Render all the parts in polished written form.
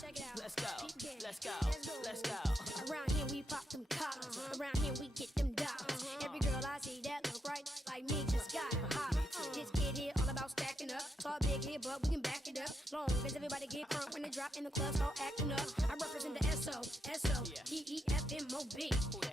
Check it out. Let's go. Let's go. Let's go. Around here we pop them collars. Around here we get them dollars. Every girl I see that look right like me just got a holler. This kid here all about stacking up. Tall big here, but we can back it up. Long as everybody get crunk when they drop in the club, start acting up. I represent the S-O-S-O-T-E-F-M-O-B.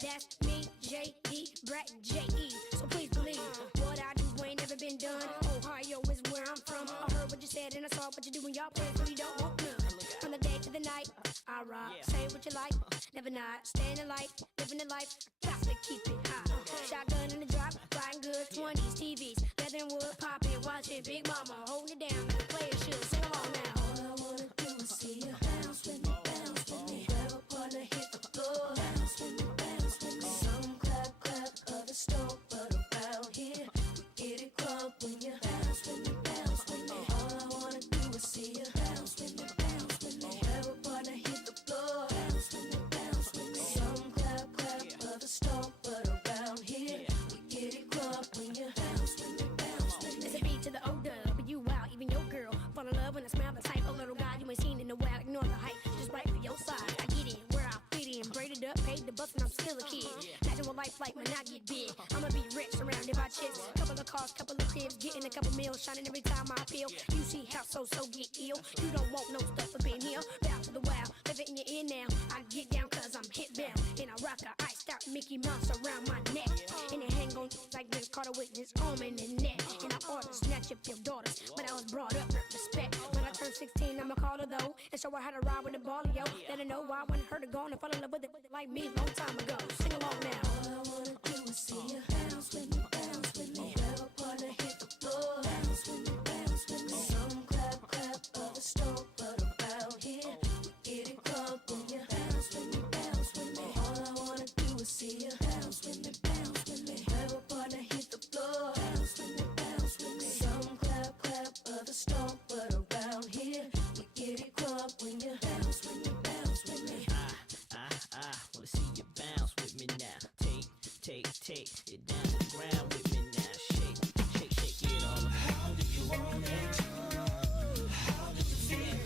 That's me, J-D, Brat, J-E. So please believe what I do ain't never been done. Ohio is where I'm from. I heard what you said and I saw what you do in y'all place, but you don't want none. From the day to the night, I rock. Say what you like, never not. Stay in the light, living the life. Got to keep it high. Shotgun in the drop, flying good. 20s, TVs, leather and wood, popping, watching Big Mama, holding it down. The players should sing along now. All I wanna do is see you bounce with me, bounce with me. Grab a partner, hit the floor, bounce with me, bounce with me. Some clap, clap, others stomp, but around here we get it crunk when you bounce with me, bounce with me. All I wanna do is see you bounce with me, bounce with me. Grab a partner, hit the floor, bounce with me, bounce with me. Some clap, clap, others stomp, but around here we get it crunk when you bounce with me, bounce with me. There's a beat to the O-dub, but you out, even your girl fall in love when I smell the type of little guy you ain't seen in a while. Ignore the hype, just right for your side. I get in where I fit in, braided up, paid the bus, and I'm still a kid. Imagine what life like when I get big. I'ma be rich, surrounded by chicks. Couple of cars, couple of cribs, getting a couple meals, shining every time I appeal. You see how so get ill. You don't want no stuff up in here. Bow to the wild, live it in your ear now. I get down cause I'm hit bound. And I rock a iced out Mickey Mouse around my neck. And it hang on like Vince Carter with his arm in the neck. And I ought to snatch up your daughters, but I was brought up with respect. When I turn 16, I'ma call her though, and show her how to ride with the ball, yo. Let her know why I wanted her to go and fall in love with it like me a long time ago. Sing along now. All I wanna do is see you bounce with me, bounce with me. Grab a partner, hit the floor, bounce with me, bounce with me. Some clap, clap, others stomp, but around here we get it crunk when you bounce with me, bounce with me. All I wanna do is see you bounce with me, bounce with me. Grab a partner, hit the floor, bounce with me, bounce with me. Some clap, clap, others stomp, but around here we get it crunk when you bounce with me, bounce with me. I wanna see you bounce with me now. Take it down to the ground with me now. Shake it all. How do you want it? How do you feel?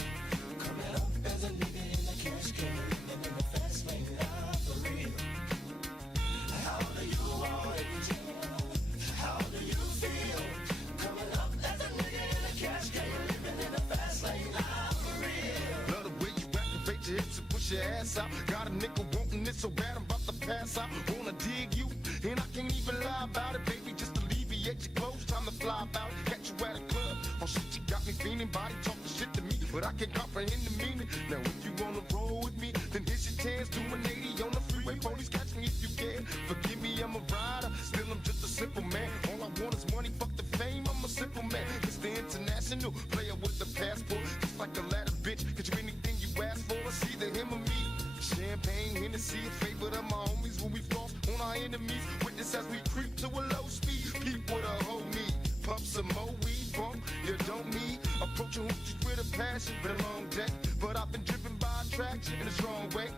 Coming up as a nigga in the cash can, living in the fast lane, not for real. How do you want it? How do you feel? Coming up as a nigga in the cash can, living in the fast lane, not for real. Love the way you activate your hips and push your ass out. Got a nigga wanting it so bad I'm about to pass out. Wanna dig you, and I can't even lie about it, baby. Just alleviate your clothes, time to fly about it. Catch you at a club, oh shit, you got me feeling. Body talking shit to me, but I can't comprehend the meaning. Now if you wanna roll with me, then here's your chance. Do an 80 on the freeway, police catch me if you can. Forgive me, I'm a rider, still I'm just a simple man. All I want is money, fuck the fame, I'm a simple man. Mr. International, player with the passport. Just like a ladder, bitch, get you anything you ask for. It's either him or me. Champagne, Hennessy, a favorite of my homies when we floss on our enemies. Witness as we creep to a low speed. Keep what a hoe need. Pump some more weed, bump, you don't need. Approaching hoochies with a passion, been a long day. But I've been driven by attraction in a strong way.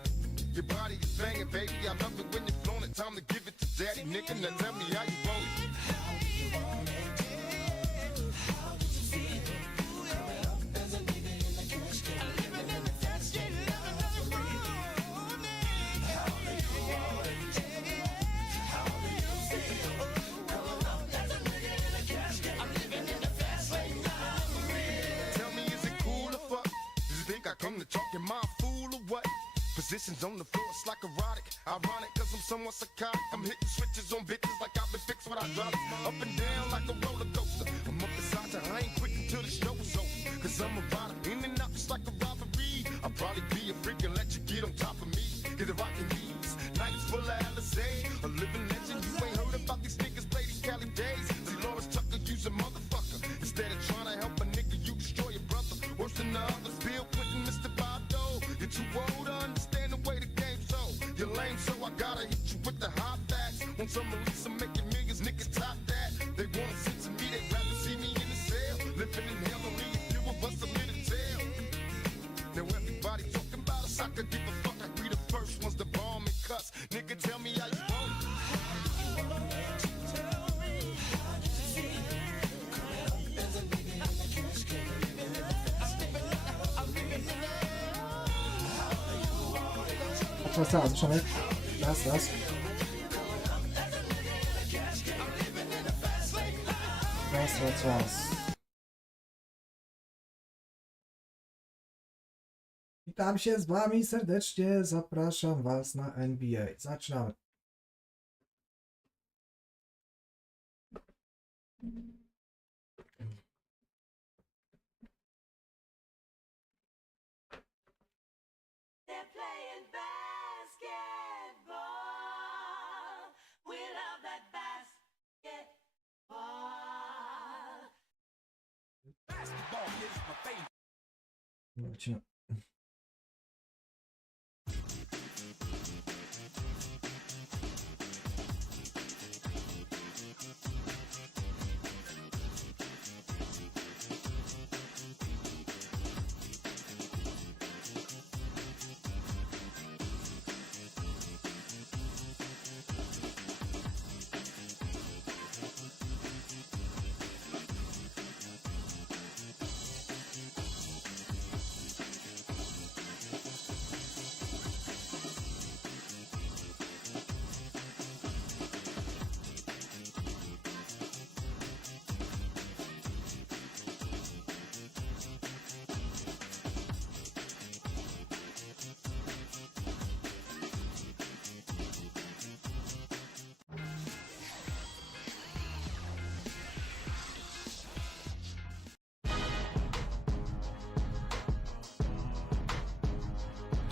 Your body is banging, baby, I love it when you're flown it. Time to give it to daddy, nigga, now tell me how you want it. How do you want it? How do you feel? Coming up as a nigga in the cash can, living in the fast lane, not for real. How do you want it? How do you feel? Coming up as a nigga in the cash can, I'm living in the fast lane, not for real. Tell me, is it cool or fuck? Do you think I come to talk in my fool or what? Positions on the floor, it's like erotic. Ironic, cause I'm somewhat psychotic. I'm hitting switches on bitches like I've been fixed with hydraulics. Up and down like a roller coaster. I'm up beside you, I ain't quick until the show's over. Cause I'm a rider, in and out just like a robbery. I'll probably be a freak and let you get on top of me. Get the rockin' knees, nights full of Alizé. A living legend, you ain't heard about these niggas play these Cali days. See Lawrence Tucker, use a motherfucker. Instead of trying to help a nigga, you destroy your brother. Worse than the others, Bill Clinton, Mr. Bob Dole. You're too old to understand the way the game's so. You're lame, so I gotta hit you with the hot facts. Want some release, I'm making millions, niggas top that. They wanna sit to me, they'd rather see me in the cell. Living in hell, only a few of us are in the tail. Now everybody talking about us, I could give a fuck. I be the first ones to bomb and cuss. Nigga, tell me how you want it. As a nigga in the cash can, living in the fast lane, I'm living in the Zaczynamy. Raz. Raz. Witam się z wami serdecznie, zapraszam was na NBA. Zaczynamy. They're playing basketball. We love that basketball. Basketball is my favorite. Lecimy.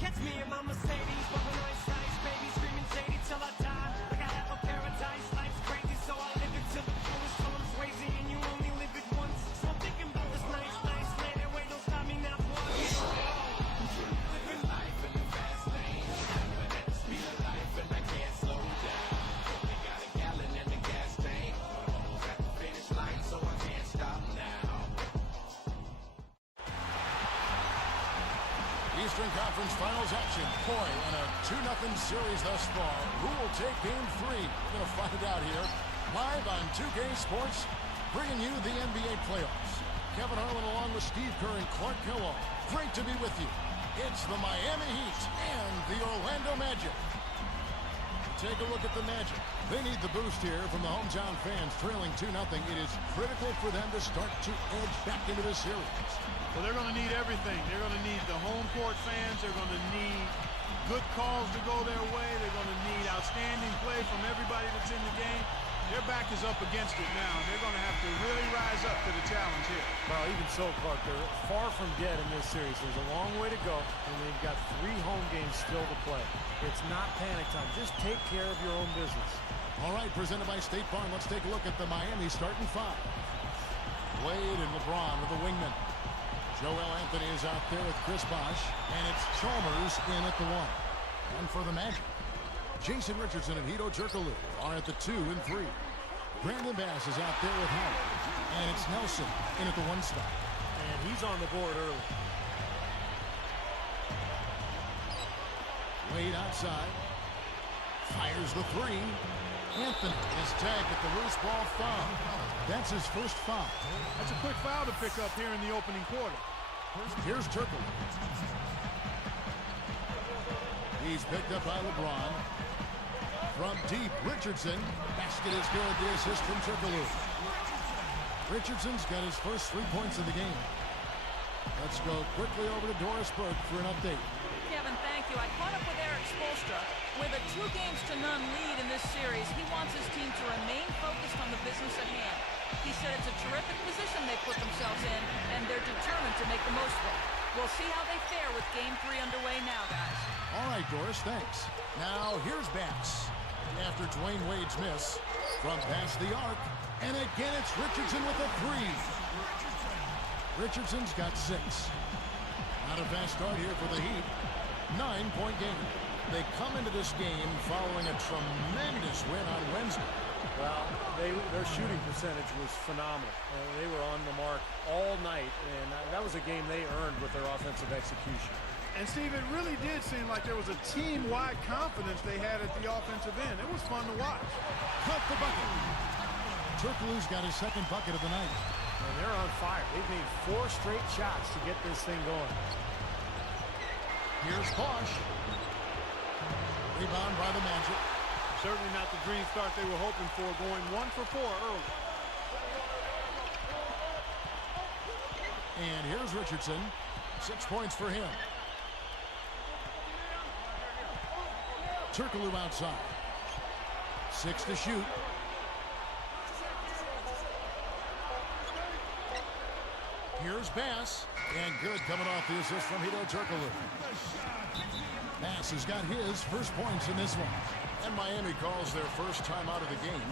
Catch me in my Mercedes, bumping ice, baby, screaming shady till I die. Like I have a paradise, life's crazy, so I live it till the fullest. So I'm crazy, and you only live it once. So I'm thinking about this nice land, and wait, don't stop me now, boy. Living life in the fast lane, but at the speed of life, and I can't slow down. Only got a gallon in the gas tank, almost at the finish line, so I can't stop now. Eastern Conference Finals action. Boy, in a 2-0 series thus far. Who will take Game 3? We're going to find out here. Live on 2K Sports, bringing you the NBA playoffs. Kevin Harlan along with Steve Kerr and Clark Kellogg. Great to be with you. It's the Miami Heat and the Orlando Magic. Take a look at the Magic. They need the boost here from the hometown fans, trailing 2-0. It is critical for them to start to edge back into the series. Well, they're going to need everything. They're going to need the home court fans. They're going to need good calls to go their way. They're going to need outstanding play from everybody that's in the game. Their back is up against it now, and they're going to have to really rise up to the challenge here. Well, even so, Clark, they're far from dead in this series. There's a long way to go, and they've got 3 home games still to play. It's not panic time. Just take care of your own business. All right, presented by State Farm. Let's take a look at the Miami starting 5. Wade and LeBron with the wingman. Joel Anthony is out there with Chris Bosh, and it's Chalmers in at the 1. And for the Magic, Jason Richardson and Hito Turkoglu are at the 2 and 3. Brandon Bass is out there with Howard, and it's Nelson in at the 1 spot. And he's on the board early. Wade outside, fires the 3. Anthony is tagged at the loose ball foul. That's his first foul. That's a quick foul to pick up here in the opening quarter. Here's Turkoglu. He's picked up by LeBron. From deep, Richardson. Basket is good. The assist from Turkoglu. Richardson's got his first 3 points of the game. Let's go quickly over to Doris Burke for an update. Kevin, thank you. I caught up with Eric Spoelstra. With a 2-0 lead in this series, he wants his team to remain focused on the business at hand. He said it's a terrific position they put themselves in, and they're determined to make the most of it. We'll see how they fare with Game 3 underway now, guys. All right, Doris, thanks. Now, here's Bass. After Dwayne Wade's miss, from past the arc, and again it's Richardson with a 3. Richardson's got 6. Not a fast start here for the Heat. 9-point game. They come into this game following a tremendous win on Wednesday. Well, their shooting percentage was phenomenal. They were on the mark all night, and that was a game they earned with their offensive execution. And, Steve, it really did seem like there was a team-wide confidence they had at the offensive end. It was fun to watch. Cut the bucket. Turkoglu's got his 2nd bucket of the night. And they're on fire. They've made 4 straight shots to get this thing going. Here's Bosh. Rebound by the Magic. Certainly not the dream start they were hoping for, going 1 for 4 early. And here's Richardson. 6 points for him. Turkoglu outside. 6 to shoot. Here's Bass. And good coming off the assist from Hito Turkoglu. Bass has got his first points in this one. And Miami calls their first time out of the game.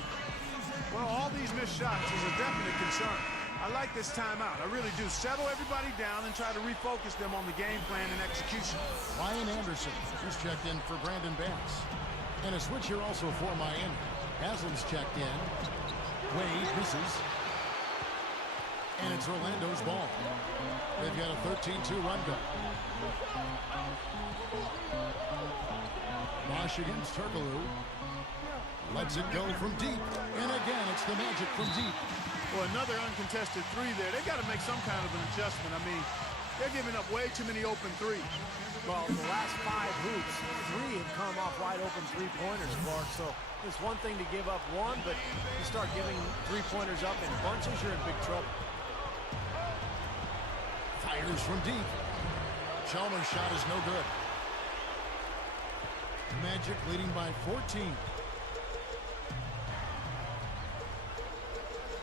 Well, all these missed shots is a definite concern. I like this timeout. I really do. Settle everybody down and try to refocus them on the game plan and execution. Ryan Anderson is checked in for Brandon Bass. And a switch here also for Miami. Haslam's checked in. Wade misses. And it's Orlando's ball. They've got a 13-2 run go. Bosch against Turkoglu. Lets it go from deep. And again, it's the Magic from deep. Well, another uncontested three there. They got to make some kind of an adjustment. I mean, they're giving up way too many open threes. Well, the last 5 hoops, 3 have come off wide open three-pointers, Clark. So it's one thing to give up one, but you start giving three-pointers up in bunches, you're in big trouble. Fires from deep. Chalmers' shot is no good. Magic leading by 14.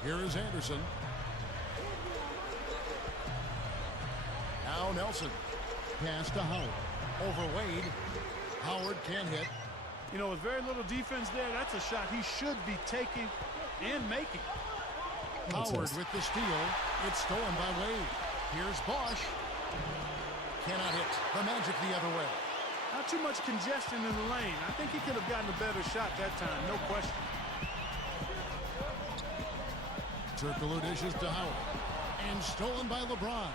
Here is Anderson. Now Nelson. Pass to Howard. Over Wade. Howard can hit. You know, with very little defense there, that's a shot he should be taking and making. Howard with the steal. It's stolen by Wade. Here's Bosch. Cannot hit. The Magic the other way. Not too much congestion in the lane. I think he could have gotten a better shot that time, no question. Turkoglu dishes to Howard. And stolen by LeBron.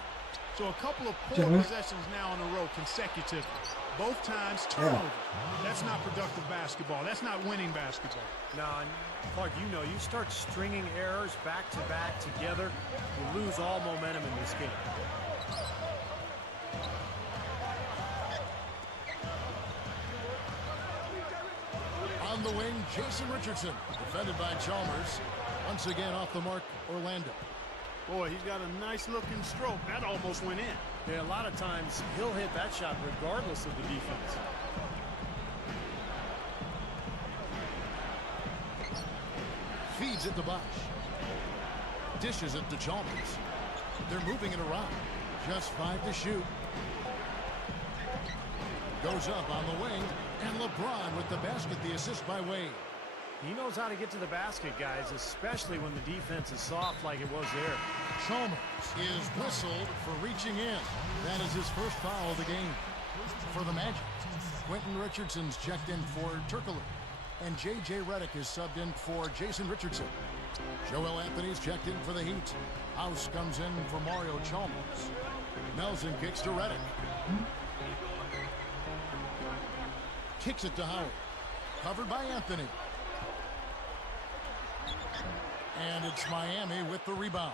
So a couple of poor possessions now in a row consecutively. Both times turnover. That's not productive basketball. That's not winning basketball. No, and Clark, you know, you start stringing errors back-to-back together, you lose all momentum in this game. On the wing, Jason Richardson, defended by Chalmers. Once again off the mark, Orlando. Boy, he's got a nice-looking stroke. That almost went in. Yeah, a lot of times he'll hit that shot regardless of the defense. Feeds it to Bosch. Dishes it to Chalmers. They're moving it around. Just 5 to shoot. Goes up on the wing. And LeBron with the basket, the assist by Wade. He knows how to get to the basket, guys, especially when the defense is soft like it was there. Chalmers is whistled for reaching in. That is his first foul of the game. For the Magic, Quentin Richardson's checked in for Turkoglu. And J.J. Redick is subbed in for Jason Richardson. Joel Anthony's checked in for the Heat. House comes in for Mario Chalmers. Nelson kicks to Redick. Kicks it to Howard. Covered by Anthony. And it's Miami with the rebound.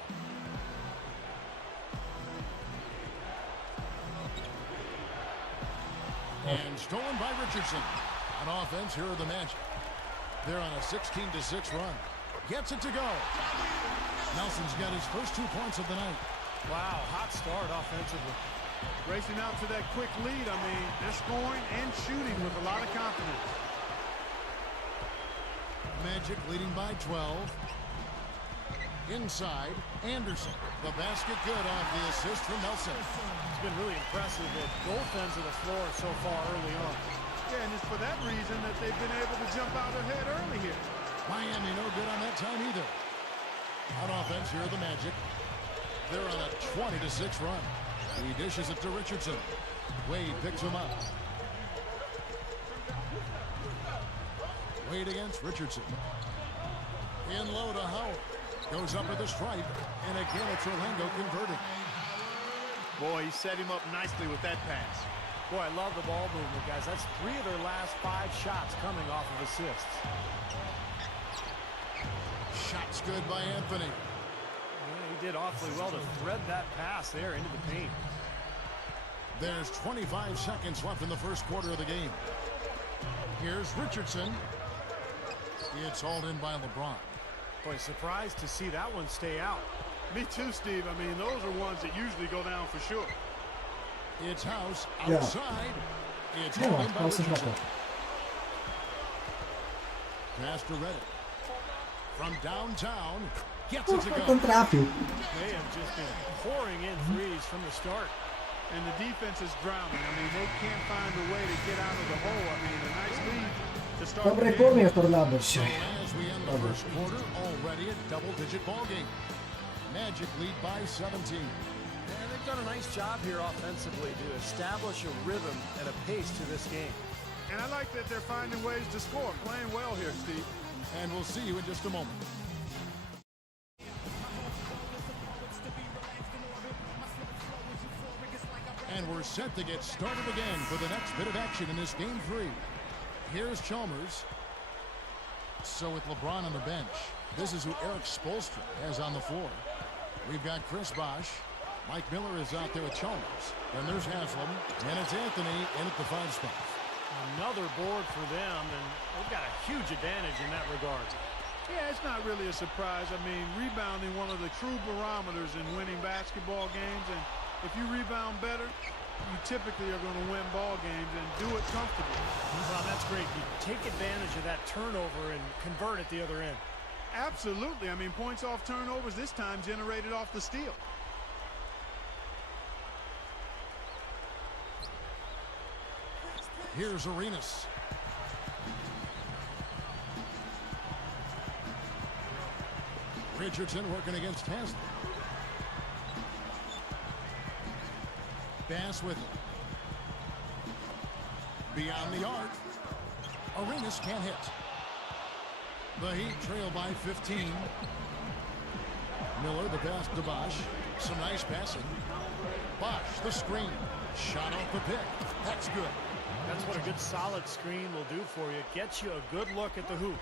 And stolen by Richardson. On offense, here are the Magic. They're on a 16-6 run. Gets it to go. Nelson's got his first 2 points of the night. Wow, hot start offensively. Racing out to that quick lead. I mean, they're scoring and shooting with a lot of confidence. Magic leading by 12. Inside, Anderson. The basket good off the assist from Nelson. It's been really impressive at both ends of the floor so far early on. Yeah, and it's for that reason that they've been able to jump out ahead early here. Miami no good on that time either. On offense, here are the Magic. They're on a 20-6 run. He dishes it to Richardson. Wade picks him up. Wade against Richardson. In low to Howard. Goes up with the stripe. And again, it's Orlando converting. Boy, he set him up nicely with that pass. Boy, I love the ball movement, guys. That's 3 of their last 5 shots coming off of assists. Shots good by Anthony. Yeah, he did awfully well to thread that pass there into the paint. There's 25 seconds left in the first quarter of the game. Here's Richardson. It's hauled in by LeBron. Boy, surprised to see that one stay out. Me too, Steve. I mean, those are ones that usually go down for sure. It's House Yeah. outside. It's Nie hauled ma, in by House Richardson. trafia. Pass to Reddick. From downtown, gets it to go. Ten trafił. They have just been pouring in threes from the start. And the defense is drowning. I mean, they can't find a way to get out of the hole. I mean, a nice lead to start the Dobrej game. formie jest Orlando dzisiaj. As we end the first quarter, already a double-digit ball game. Magic lead by 17. And they've done a nice job here offensively to establish a rhythm and a pace to this game. And I like that they're finding ways to score. Playing well here, Steve. And we'll see you in just a moment. And we're set to get started again for the next bit of action in this game 3. Here's Chalmers. So with LeBron on the bench, this is who Eric Spoelstra has on the floor. We've got Chris Bosh. Mike Miller is out there with Chalmers. Then there's Haslam. And it's Anthony in at the 5 spot. Another board for them, and they've got a huge advantage in that regard. Yeah, it's not really a surprise. I mean, rebounding one of the true barometers in winning basketball games. And if you rebound better, you typically are going to win ball games and do it comfortably. Well, that's great. You take advantage of that turnover and convert at the other end. Absolutely. I mean, points off turnovers this time generated off the steal. Here's Arenas. Richardson working against Haslam. Bass with it. Beyond the arc. Arenas can't hit. The Heat trail by 15. Miller, the pass to Bosh. Some nice passing. Bosh, the screen. Shot off the pick. That's good. That's what a good solid screen will do for you. It gets you a good look at the hoop.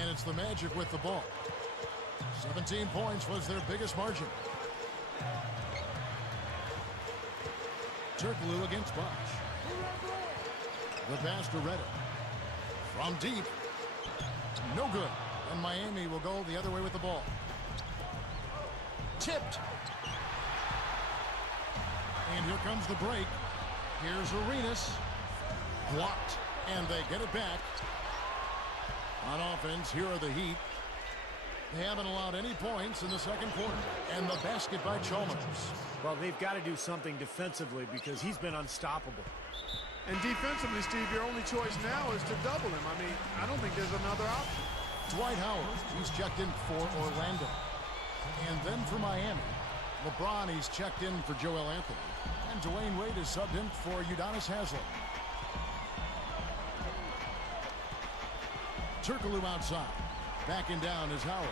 And it's the Magic with the ball. 17 points was their biggest margin. Turkoglu against Bosh. The pass to Reddick. From deep. No good. And Miami will go the other way with the ball. Tipped. And here comes the break. Here's Arenas. Blocked. And they get it back. On offense, here are the Heat. They haven't allowed any points in the second quarter. And the basket by Chalmers. Well, they've got to do something defensively because he's been unstoppable. And defensively, Steve, your only choice now is to double him. I mean, I don't think there's another option. Dwight Howard, he's checked in for Orlando. And then for Miami, LeBron, he's checked in for Joel Anthony. And Dwayne Wade is subbed in for Udonis Haslem. Turkoglu outside. Backing down is Howard.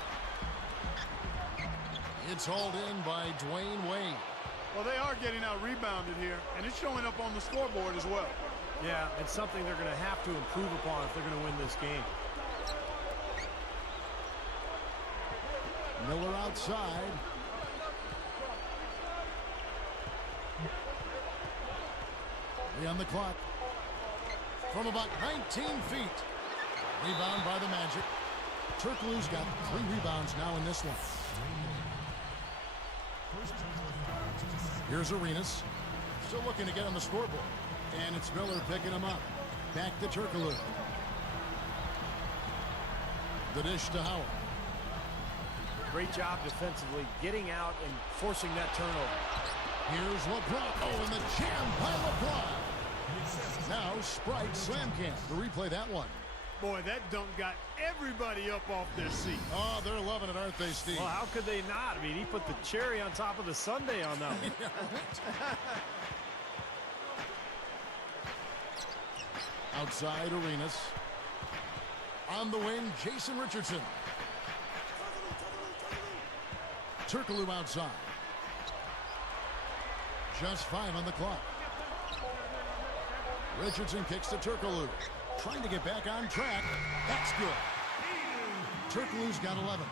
It's hauled in by Dwayne Wade. Well, they are getting out rebounded here, and it's showing up on the scoreboard as well. Yeah, it's something they're going to have to improve upon if they're going to win this game. Miller outside. On the clock. From about 19 feet. Rebound by the Magic. Turkoglu's got 3 rebounds now in this one. Here's Arenas. Still looking to get on the scoreboard. And it's Miller picking him up. Back to Turkoglu. The dish to Howard. Great job defensively, getting out and forcing that turnover. Here's LeBron. Oh, and the jam by LeBron. Now Sprite slam cam to replay that one. Boy, that dunk got everybody up off their seat. Oh, they're loving it, aren't they, Steve? Well, how could they not? I mean, he put the cherry on top of the sundae on that one. Outside Arenas. On the wing, Jason Richardson. Turkoglu outside. Just 5 on the clock. Richardson kicks to Turkoglu. Trying to get back on track. That's good. Turkoglu's got 11.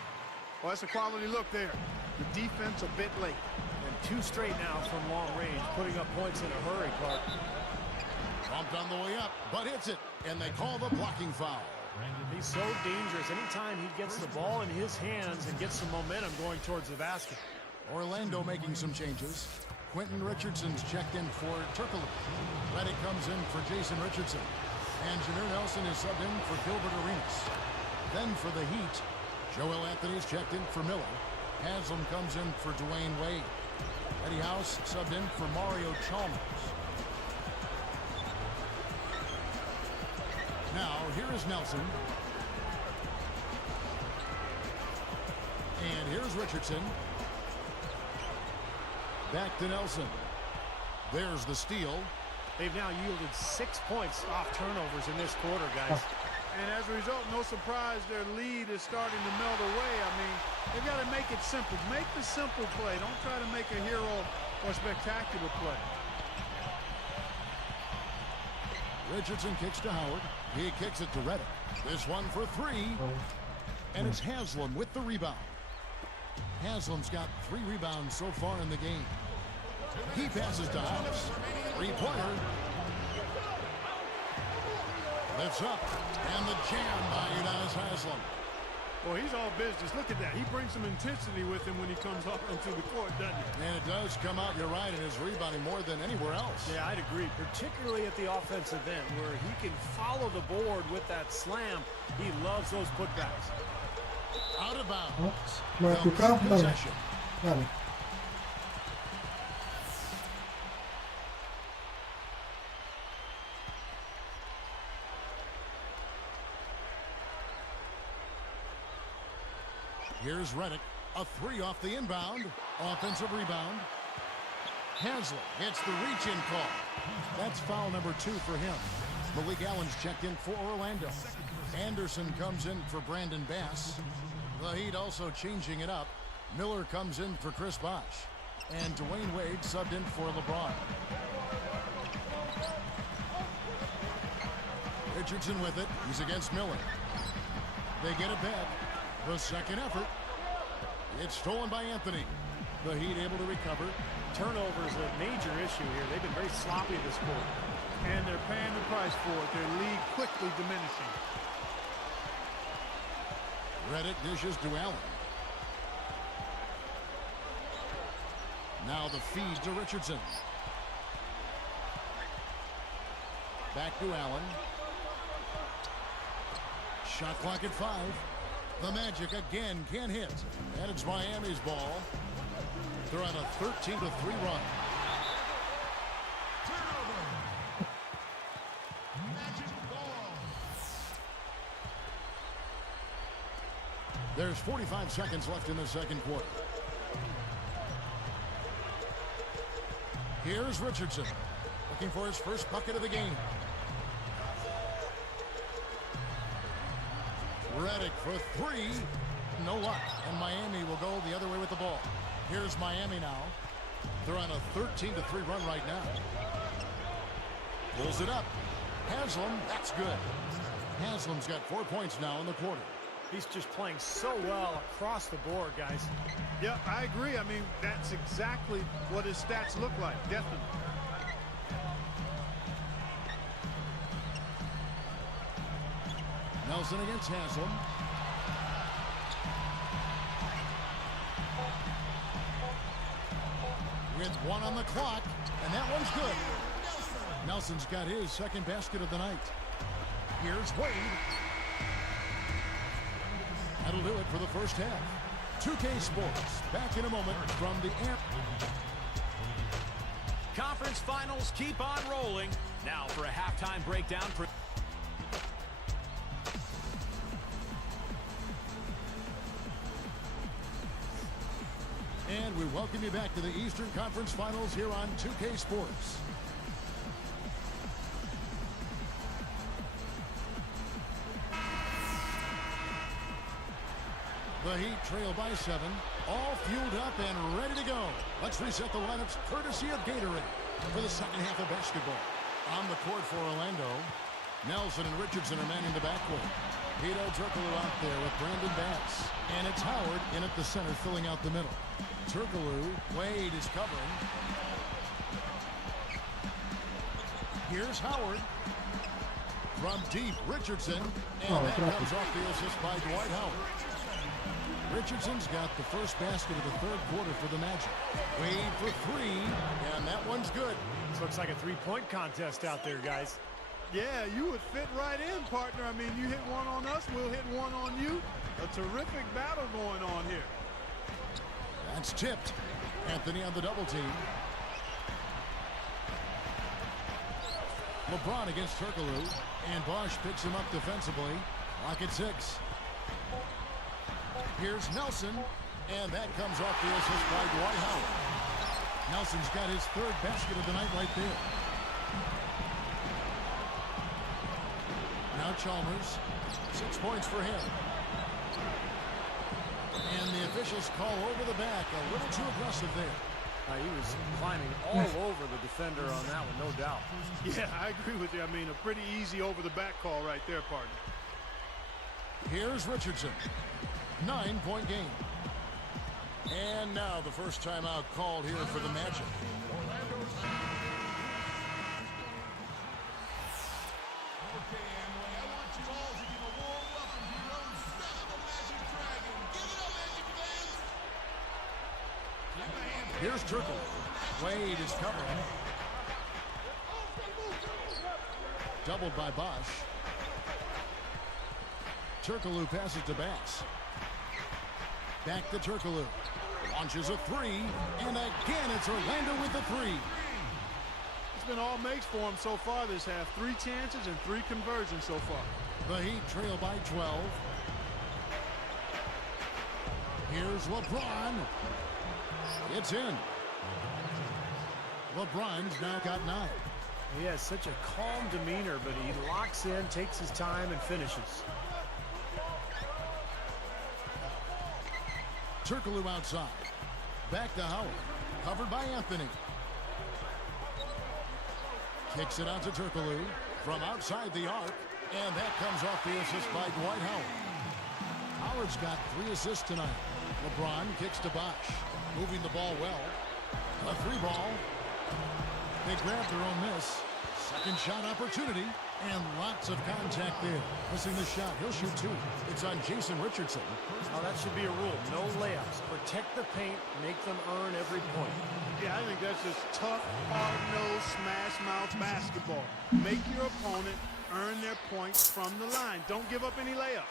Well, that's a quality look there. The defense a bit late. And 2 straight now from long range, putting up points in a hurry, Clark. Bumped on the way up, but hits it, and they call the blocking foul. He's so dangerous. Anytime he gets the ball in his hands and gets some momentum going towards the basket. Orlando making some changes. Quentin Richardson's checked in for Turkoglu. Reddick comes in for Jason Richardson. And Jameer Nelson is subbed in for Gilbert Arenas. Then for the Heat, Joel Anthony's checked in for Miller. Haslam comes in for Dwayne Wade. Eddie House subbed in for Mario Chalmers. Now, here is Nelson. And here's Richardson. Back to Nelson. There's the steal. They've now yielded 6 points off turnovers in this quarter, guys. And as a result, no surprise, their lead is starting to melt away. I mean, they've got to make it simple. Make the simple play. Don't try to make a hero or spectacular play. Richardson kicks to Howard. He kicks it to Reddick. This one for three. And it's Haslam with the rebound. Haslam's got 3 rebounds so far in the game. He passes to House. Three-pointer. Lifts up. And the jam by Udonis Haslam. Well, he's all business. Look at that. He brings some intensity with him when he comes up into the court, doesn't he? And it does come out, you're right, in his rebounding more than anywhere else. Yeah, I'd agree, particularly at the offensive end where he can follow the board with that slam. He loves those putbacks. Out of bounds. Moja piłka? Dobra. Dalej. Here's Reddick. A 3 off the inbound. Offensive rebound. Haslam gets the reach-in call. That's foul number 2 for him. Malik Allen's checked in for Orlando. Anderson comes in for Brandon Bass. The Heat also changing it up. Miller comes in for Chris Bosh. And Dwayne Wade subbed in for LeBron. Richardson with it. He's against Miller. They get it back. The second effort. It's stolen by Anthony. The Heat able to recover. Turnover is a major issue here. They've been very sloppy this quarter. And they're paying the price for it. Their lead quickly diminishing. Reddick dishes to Allen. Now the feed to Richardson. Back to Allen. Shot clock at 5. The Magic again can't hit. And it's Miami's ball. They're on a 13-3 run. There's 45 seconds left in the second quarter. Here's Richardson, looking for his first bucket of the game. Reddick for 3. No luck. And Miami will go the other way with the ball. Here's Miami now. They're on a 13-3 run right now. Pulls it up. Haslam, that's good. Haslam's got 4 points now in the quarter. He's just playing so well across the board, guys. Yeah, I agree. I mean, that's exactly what his stats look like. Definitely. Nelson against Haslam. With 1 on the clock, and that one's good. Nelson's got his second basket of the night. Here's Wade. That'll do it for the first half. 2K Sports, back in a moment from the amp. Conference finals keep on rolling. Now for a halftime breakdown. And we welcome you back to the Eastern Conference Finals here on 2K Sports. The Heat trail by 7, all fueled up and ready to go. Let's reset the lineups courtesy of Gatorade for the second half of basketball. On the court for Orlando, Nelson and Richardson are manning the backcourt. Hedo Turkoglu out there with Brandon Bass. And it's Howard in at the center filling out the middle. Turkoglu, Wade is covering. Here's Howard. From deep, Richardson. And Oh, that crap. comes off the assist by Dwight Howard. Richardson's got the first basket of the third quarter for the Magic. Wade for three, and that one's good. This looks like a three-point contest out there, guys. Yeah, you would fit right in, partner. I mean, you hit one on us, we'll hit one on you. A terrific battle going on here. That's tipped. Anthony on the double team. LeBron against Turkoglu, and Bosch picks him up defensively. Clock at 6. Here's Nelson, and that comes off the assist by Dwight Howard. Nelson's got his third basket of the night right there. Now Chalmers, 6 points for him. And the officials call over the back, a little too aggressive there. He was climbing all over the defender on that one, no doubt. Yeah, I agree with you. I mean, a pretty easy over-the-back call right there, partner. Here's Richardson. 9-point game. And now the first timeout called here for the Magic. Here's Turkoglu. Wade is covering. Doubled by Bosch. Turkoglu passes to Bass. Back to Turkoglu. Launches a three. And again, it's Orlando with the three. It's been all makes for him so far this half. 3 chances and 3 conversions so far. The Heat trail by 12. Here's LeBron. It's in. LeBron's now got 9. He has such a calm demeanor, but he locks in, takes his time, and finishes. Turkoglu outside. Back to Howard. Covered by Anthony. Kicks it out to Turkoglu from outside the arc. And that comes off the assist by Dwight Howard. Howard's got 3 assists tonight. LeBron kicks to Bosch. Moving the ball well. A 3 ball. They grab their own miss. Second shot opportunity. And lots of contact there. Missing the shot. He'll shoot 2. It's on Jason Richardson. Oh, that should be a rule. No layups. Protect the paint. Make them earn every point. Yeah, I think that's just tough, hard-nosed, smash-mouth basketball. Make your opponent earn their points from the line. Don't give up any layups.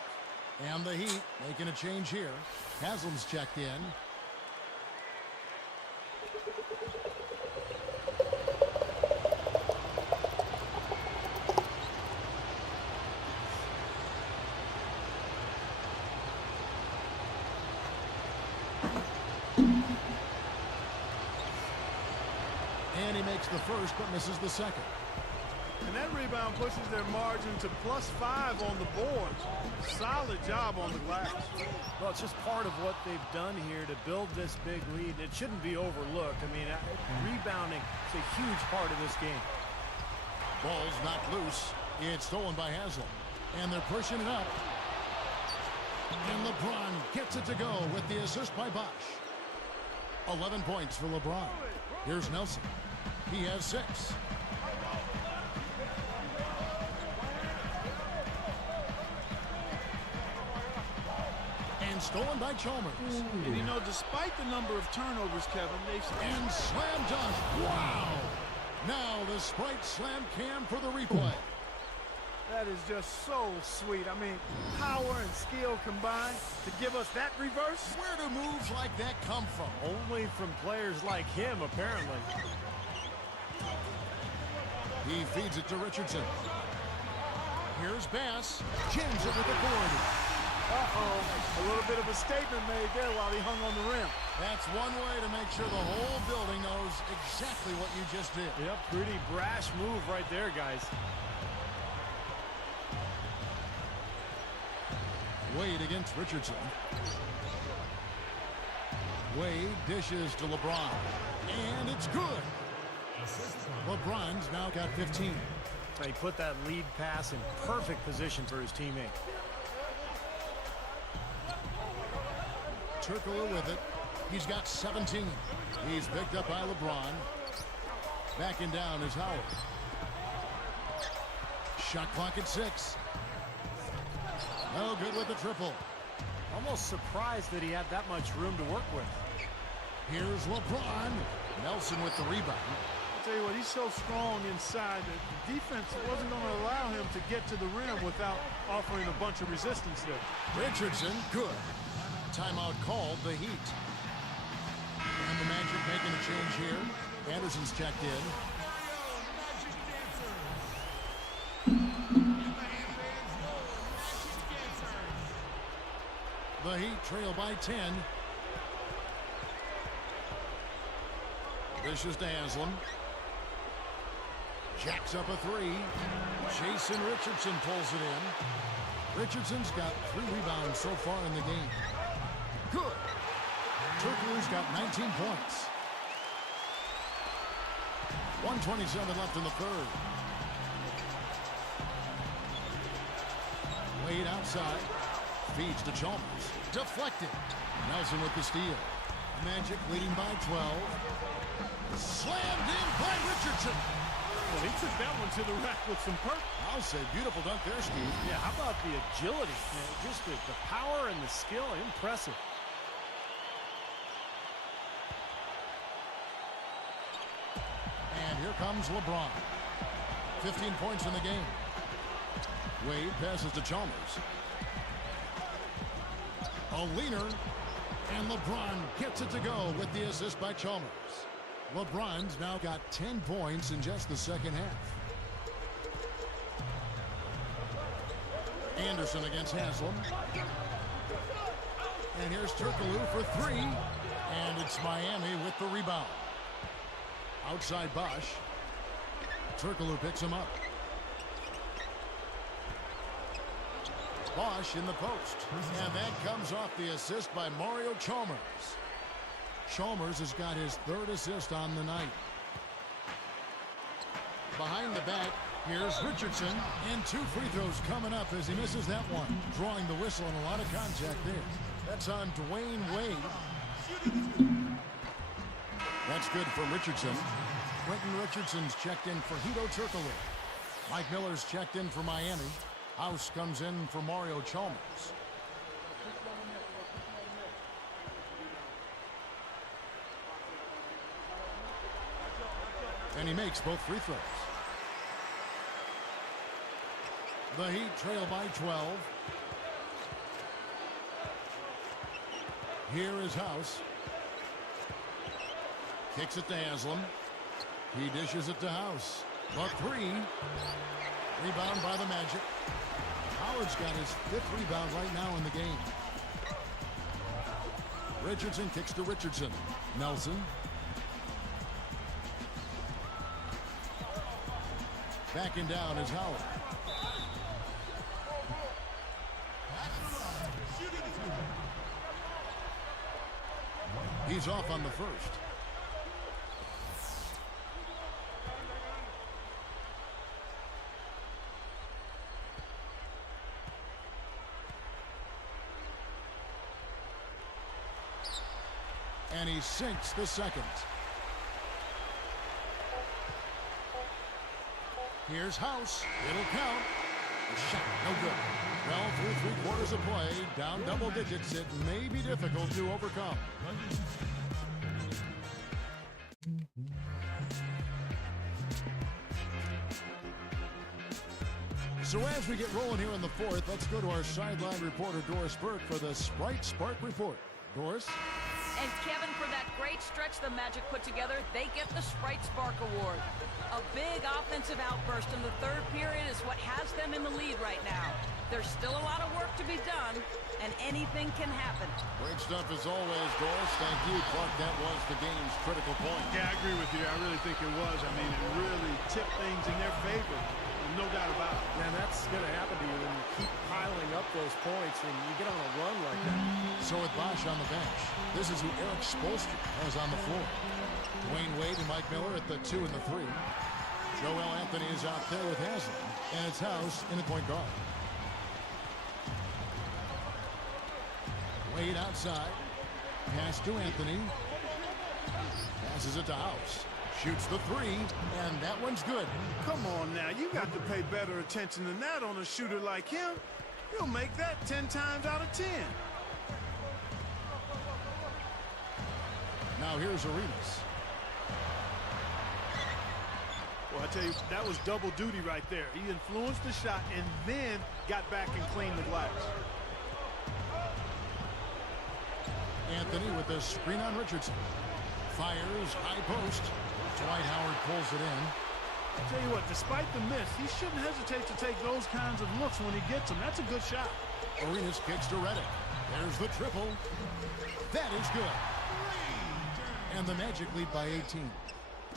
And the Heat making a change here. Haslam's checked in. And he makes the first but misses the second. And that rebound pushes their margin to +5 on the board. Solid job on the glass. Well, it's just part of what they've done here to build this big lead. It shouldn't be overlooked. I mean, rebounding is a huge part of this game. Ball's knocked loose. It's stolen by Haslam. And they're pushing it up. And LeBron gets it to go with the assist by Bosch. 11 points for LeBron. Here's Nelson. He has 6. And stolen by Chalmers. And you know, despite the number of turnovers, Kevin, they've... And slam dunk. Wow! Now the Sprite slam cam for the replay. That is just so sweet. I mean, power and skill combined to give us that reverse. Where do moves like that come from? Only from players like him, apparently. He feeds it to Richardson. Here's Bass. Jams it with authority. Uh-oh. A little bit of a statement made there while he hung on the rim. That's one way to make sure the whole building knows exactly what you just did. Yep, pretty brash move right there, guys. Wade against Richardson. Wade dishes to LeBron. And it's good. LeBron's now got 15. He put that lead pass in perfect position for his teammate. Turkoglu with it. He's got 17. He's picked up by LeBron. Backing down is Howard. Shot clock at 6. No good with the triple. Almost surprised that he had that much room to work with. Here's LeBron. Nelson with the rebound. I'll tell you what, he's so strong inside that the defense wasn't going to allow him to get to the rim without offering a bunch of resistance there. Richardson, good. Timeout called, the Heat. And the Magic making a change here. Anderson's checked in. The Heat trail by 10. Dishes to Haslam. Jacks up a 3. Jason Richardson pulls it in. Richardson's got 3 rebounds so far in the game. Good. Turkoglu's got 19 points. 1:27 left in the third. Wade outside. Feeds to Chalmers. Deflected. Nelson with the steal. Magic leading by 12. Slammed in by Richardson. Well, he took that one to the rack with some purpose. I'll say beautiful dunk there, Steve. Yeah, how about the agility? Just the power and the skill, impressive. And here comes LeBron. 15 points in the game. Wade passes to Chalmers. A leaner. And LeBron gets it to go with the assist by Chalmers. LeBron's now got 10 points in just the second half. Anderson against Haslam. And here's Turkoglu for 3. And it's Miami with the rebound. Outside Bosch. Turkoglu picks him up. Bosch in the post. And that comes off the assist by Mario Chalmers. Chalmers has got his 3rd assist on the night. Behind the back, here's Richardson. And 2 free throws coming up as he misses that one. Drawing the whistle and a lot of contact there. That's on Dwayne Wade. That's good for Richardson. Quentin Richardson's checked in for Hito Turkoglu. Mike Miller's checked in for Miami. House comes in for Mario Chalmers. And he makes both free throws. The Heat trail by 12. Here is House. Kicks it to Haslam. He dishes it to House. A 3. Rebound by the Magic. Howard's got his 5th rebound right now in the game. Richardson kicks to Richardson. Nelson. Backing down is Howard. He's off on the first. And he sinks the second. Here's House. It'll count. The shot, no good. Well, through 3/4 of play, down double digits, it may be difficult to overcome. So as we get rolling here in the 4th, let's go to our sideline reporter, Doris Burke, for the Sprite Spark Report. Doris? And Kevin, for that great stretch the Magic put together, they get the Sprite Spark Award. A big offensive outburst in the 3rd period is what has them in the lead right now. There's still a lot of work to be done, and anything can happen. Great stuff as always, Doris. Thank you, Clark. That was the game's critical point. Yeah, I agree with you. I really think it was. I mean, it really tipped things in their favor. No doubt about it. Man, that's going to happen to you when you keep piling up those points and you get on a run like that. So with Bosch on the bench, this is who Eric Spoelstra has on the floor. Dwayne Wade and Mike Miller at the 2 and the 3. Joel Anthony is out there with Haslam. And it's House in the point guard. Wade outside. Pass to Anthony. Passes it to House. Shoots the three, and that one's good. Come on now, you got to pay better attention than that on a shooter like him. He'll make that 10 times out of 10. Now here's Arenas. Well, I tell you, that was double duty right there. He influenced the shot and then got back and cleaned the glass. Anthony with the screen on Richardson. Fires, high post. Dwight Howard pulls it in. I tell you what, despite the miss, he shouldn't hesitate to take those kinds of looks when he gets them. That's a good shot. Arenas kicks to Reddick. There's the triple. That is good. And the Magic lead by 18.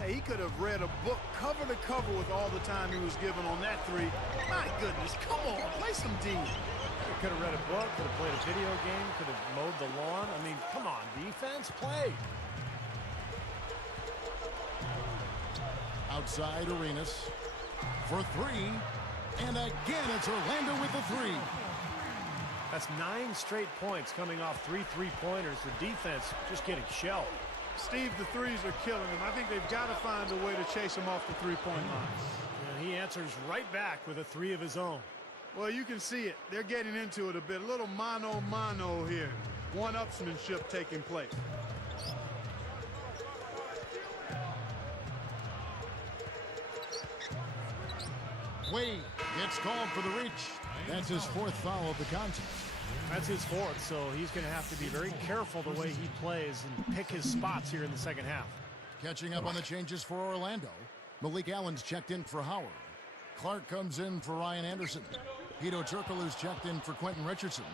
Hey, he could have read a book cover to cover with all the time he was given on that three. My goodness, come on, play some D. He could have read a book, could have played a video game, could have mowed the lawn. I mean, come on, defense, play. Outside Arenas for three. And again, it's Orlando with the three. That's 9 straight points coming off 3 3-pointers. The defense just getting shelled. Steve, the threes are killing him. I think they've got to find a way to chase him off the three-point line. And he answers right back with a 3 of his own. Well, you can see it. They're getting into it a bit. A little mano-mano here. One-upsmanship taking place. Wade gets called for the reach. That's his 4th foul of the contest. That's his 4th, so he's going to have to be very careful the way he plays and pick his spots here in the second half. Catching up on the changes for Orlando. Malik Allen's checked in for Howard. Clark comes in for Ryan Anderson. Hito Turkoglu's checked in for Quentin Richardson.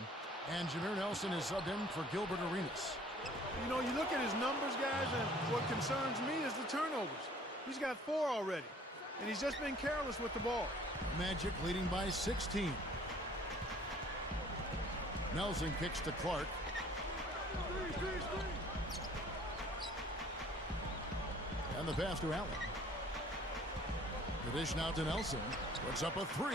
And Jameer Nelson is subbed in for Gilbert Arenas. You know, you look at his numbers, guys, and what concerns me is the turnovers. He's got 4 already, and he's just been careless with the ball. Magic leading by 16. Nelson kicks to Clark. And the pass to Allen. The dish now to Nelson. Puts up a 3,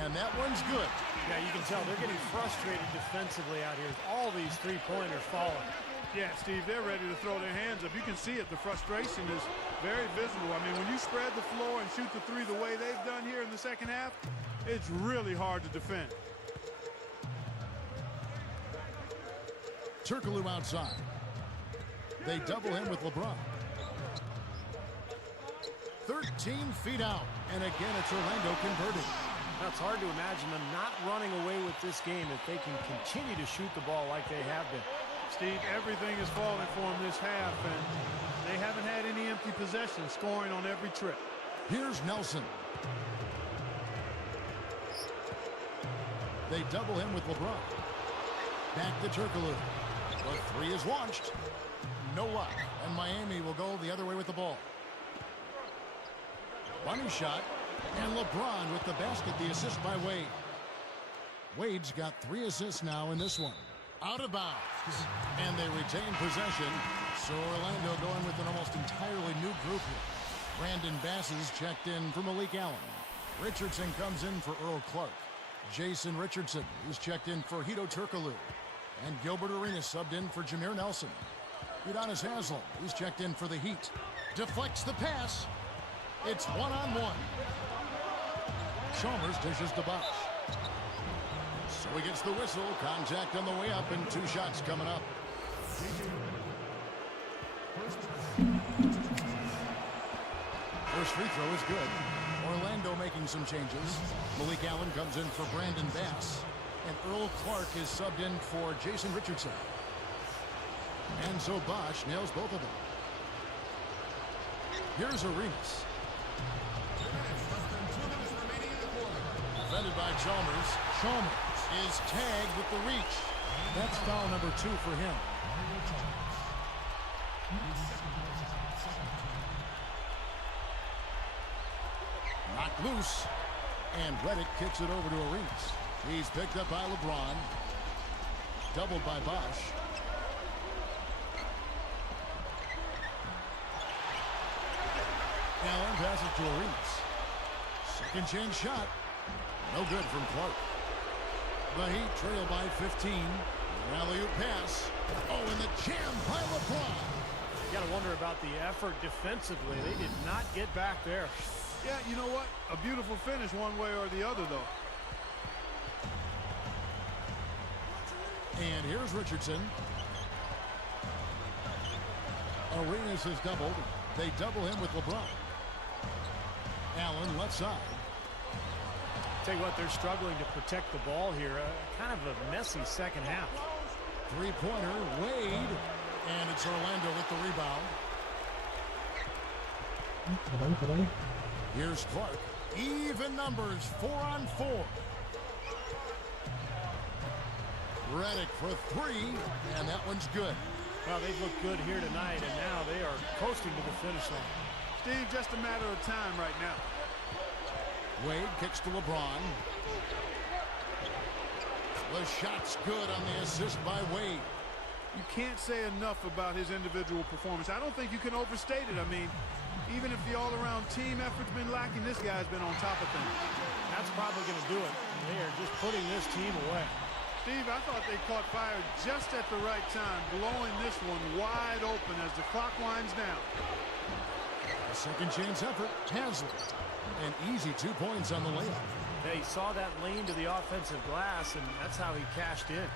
and that one's good. Yeah, you can tell they're getting frustrated defensively out here. All these 3-pointers falling. Yeah, Steve, they're ready to throw their hands up. You can see it. The frustration is very visible. I mean, when you spread the floor and shoot the 3 the way they've done here in the second half, it's really hard to defend. Turkoglu outside. They double him with LeBron. 13 feet out. And again, it's Orlando converting. Now, it's hard to imagine them not running away with this game if they can continue to shoot the ball like they have been. Steve, everything is falling for them this half, and they haven't had any empty possessions, scoring on every trip. Here's Nelson. They double him with LeBron. Back to Turkoglu. The 3 is launched. No luck. And Miami will go the other way with the ball. Bunny shot. And LeBron with the basket, the assist by Wade. Wade's got 3 assists now in this one. Out of bounds. And they retain possession. So Orlando going with an almost entirely new group here. Brandon Bass is checked in for Malik Allen. Richardson comes in for Earl Clark. Jason Richardson is checked in for Hito Turkoglu. And Gilbert Arenas subbed in for Jameer Nelson. Udonis Haslem is checked in for the Heat. Deflects the pass. It's 1-on-1. Chalmers dishes to Bosch. So he gets the whistle. Contact on the way up and 2 shots coming up. First free throw is good. Orlando making some changes. Malik Allen comes in for Brandon Bass. And Earl Clark is subbed in for Jason Richardson. And so Bosch nails both of them. Here's Arenas. Defended by Chalmers. Chalmers is tagged with the reach. That's foul number 2 for him. Knocked loose. And Reddick kicks it over to Arenas. He's picked up by LeBron. Doubled by Bosch. Allen passes to Arenas. Second chance shot. No good from Clark. The Heat trail by 15. An alley-oop pass. Oh, and the jam by LeBron. You got to wonder about the effort defensively. They did not get back there. Yeah, you know what? A beautiful finish one way or the other, though. And here's Richardson. Arenas has doubled. They double him with LeBron. Allen left side. Tell you what, they're struggling to protect the ball here. Kind of a messy second half. Three-pointer, Wade. And it's Orlando with the rebound. Here's Clark. Even numbers, 4-on-4. Redick for three, and that one's good. Well, they've looked good here tonight, and now they are coasting to the finish line. Steve, just a matter of time right now. Wade kicks to LeBron. The shot's good on the assist by Wade. You can't say enough about his individual performance. I don't think you can overstate it. I mean, even if the all-around team effort's been lacking, this guy's been on top of things. That's probably going to do it. They are just putting this team away. Steve, I thought they caught fire just at the right time, blowing this one wide open as the clock winds down. A second chance effort. Haslett. An easy 2 points on the layup. Yeah, he saw that lane to the offensive glass, and that's how he cashed in.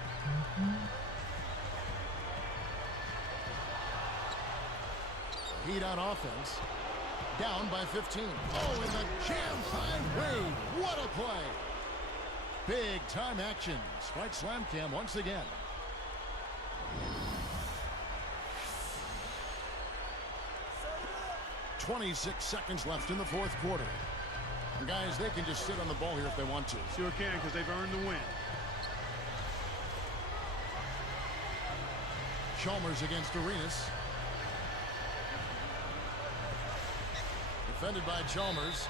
Heat on offense. Down by 15. Oh, and the jam by Wade. What a play. Big time action. Spike slam cam once again. .26 seconds left in the fourth quarter. Guys, they can just sit on the ball here if they want to. Sure can, because they've earned the win. Chalmers against Arenas. Defended by Chalmers.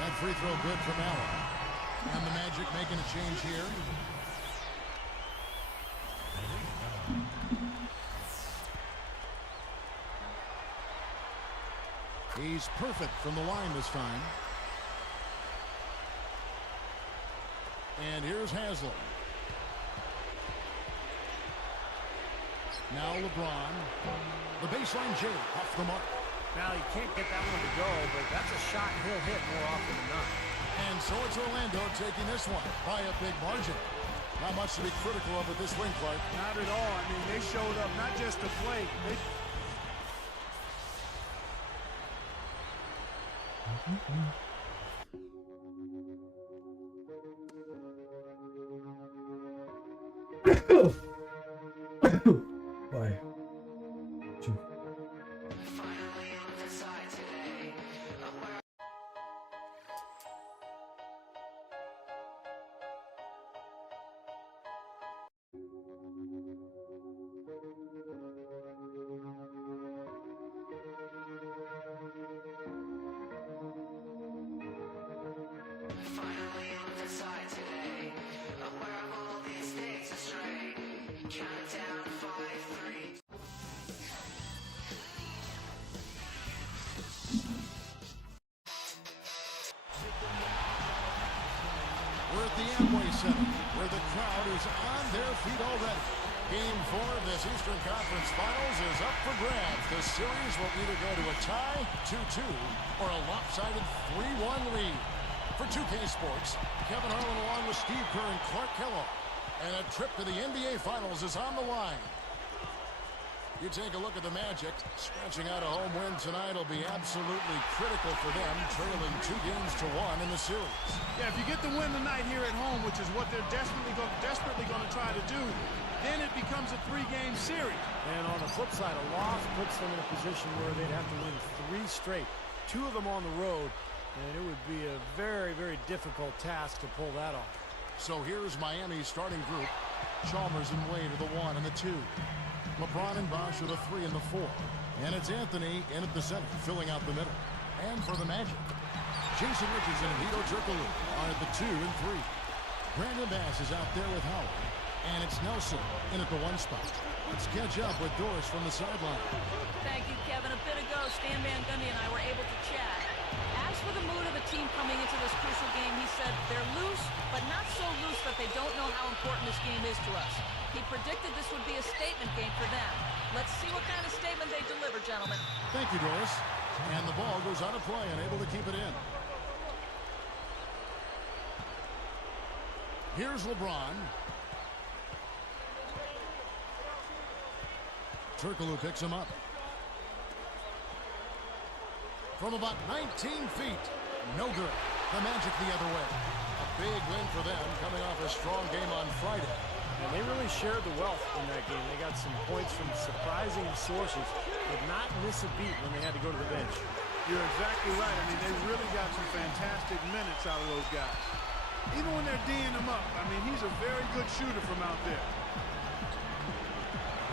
That free throw good from Allen. And the Magic making a change here. He's perfect from the line this time. And here's Haslett. Now LeBron. The baseline J off the mark. Now, he can't get that one to go, but that's a shot he'll hit more often than not. And so it's Orlando taking this one by a big margin. Not much to be critical of at this ring, Clark. Not at all. I mean, they showed up not just to play. Bye. We're at the Amway Center, where the crowd is on their feet already. Game 4 of this Eastern Conference Finals is up for grabs. The series will either go to a tie, 2-2, or a lopsided 3-1 lead. For 2K Sports, Kevin Harlan along with Steve Kerr and Clark Kellogg. And a trip to the NBA Finals is on the line. You take a look at the Magic. Scratching out a home win tonight will be absolutely critical for them, trailing 2-1 in the series. Yeah, if you get the win tonight here at home, which is what they're desperately going to try to do, then it becomes a 3-game series. And on the flip side, a loss puts them in a position where they'd have to win 3 straight. 2 of them on the road, and it would be a very, very difficult task to pull that off. So here's Miami's starting group. Chalmers and Wade are the 1 and the 2. LeBron and Bosh are the 3 and the 4. And it's Anthony in at the center, filling out the middle. And for the Magic, Jason Richardson and Hito Turkoglu are at the 2 and 3. Brandon Bass is out there with Howard. And it's Nelson in at the 1 spot. Let's catch up with Doris from the sideline. Thank you, Kevin. A bit ago, Stan Van Gundy and I were able to chat. As for the mood of the team coming into this crucial game, he said they're loose, but not so loose that they don't know how important this game is to us. He predicted this would be a statement game for them. Let's see what kind of statement they deliver, gentlemen. Thank you, Doris. And the ball goes out of play, unable to keep it in. Here's LeBron. Turkoglu picks him up. From about 19 feet. No good. The Magic the other way. A big win for them, coming off a strong game on Friday. And they really shared the wealth in that game. They got some points from surprising sources, but not miss a beat when they had to go to the bench. You're exactly right. I mean, they really got some fantastic minutes out of those guys. Even when they're D'ing him up, I mean, he's a very good shooter from out there.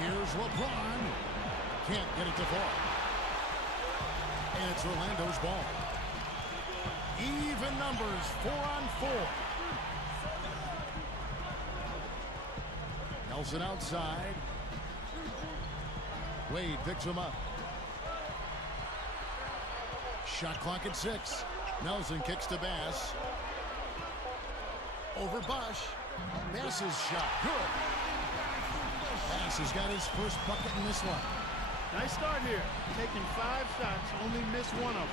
Here's LeBron. Can't get it to fall. And it's Orlando's ball. Even numbers, 4-on-4. Nelson outside. Wade picks him up. Shot clock at 6. Nelson kicks to Bass. Over Bosch. Bass's shot. Good. Bass has got his first bucket in this one. Nice start here. Taking 5 shots, only missed 1 of them.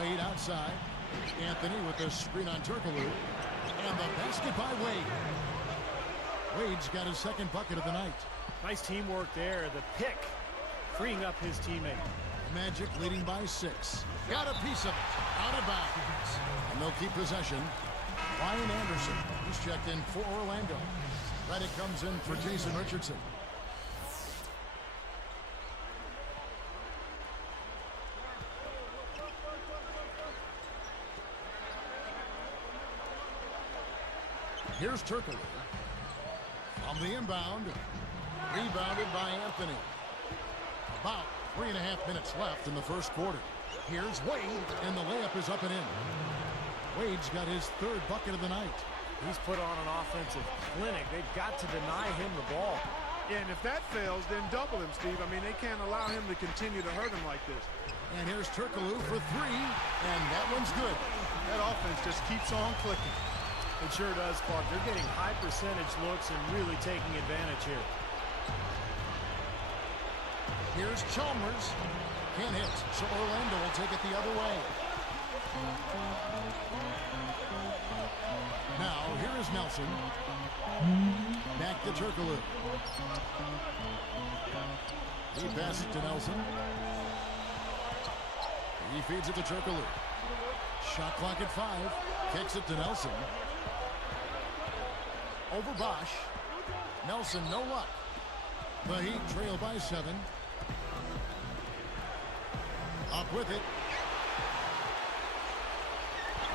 Wade outside. Anthony with the screen on Turkoglu. And the basket by Wade. Wade's got his second bucket of the night. Nice teamwork there. The pick, freeing up his teammate. Magic leading by 6. Got a piece of it. Out of bounds. And they'll keep possession. Ryan Anderson, he's checked in for Orlando. Reddick comes in for Jason Richardson. Here's Turkoglu. On the inbound. Rebounded by Anthony. About 3.5 minutes left in the first quarter. Here's Wade, and the layup is up and in. Wade's got his third bucket of the night. He's put on an offensive clinic. They've got to deny him the ball. Yeah, and if that fails, then double him, Steve. I mean, they can't allow him to continue to hurt him like this. And here's Turkoglu for 3, and that one's good. That offense just keeps on clicking. It sure does, Clark. They're getting high percentage looks and really taking advantage here. Here's Chalmers. Can't hit, so Orlando will take it the other way. Now, here is Nelson. Back to Turkoglu. He passes it to Nelson. He feeds it to Turkoglu. Shot clock at 5. Kicks it to Nelson. Over Bosch. Nelson, no luck. The Heat trail by 7. Up with it.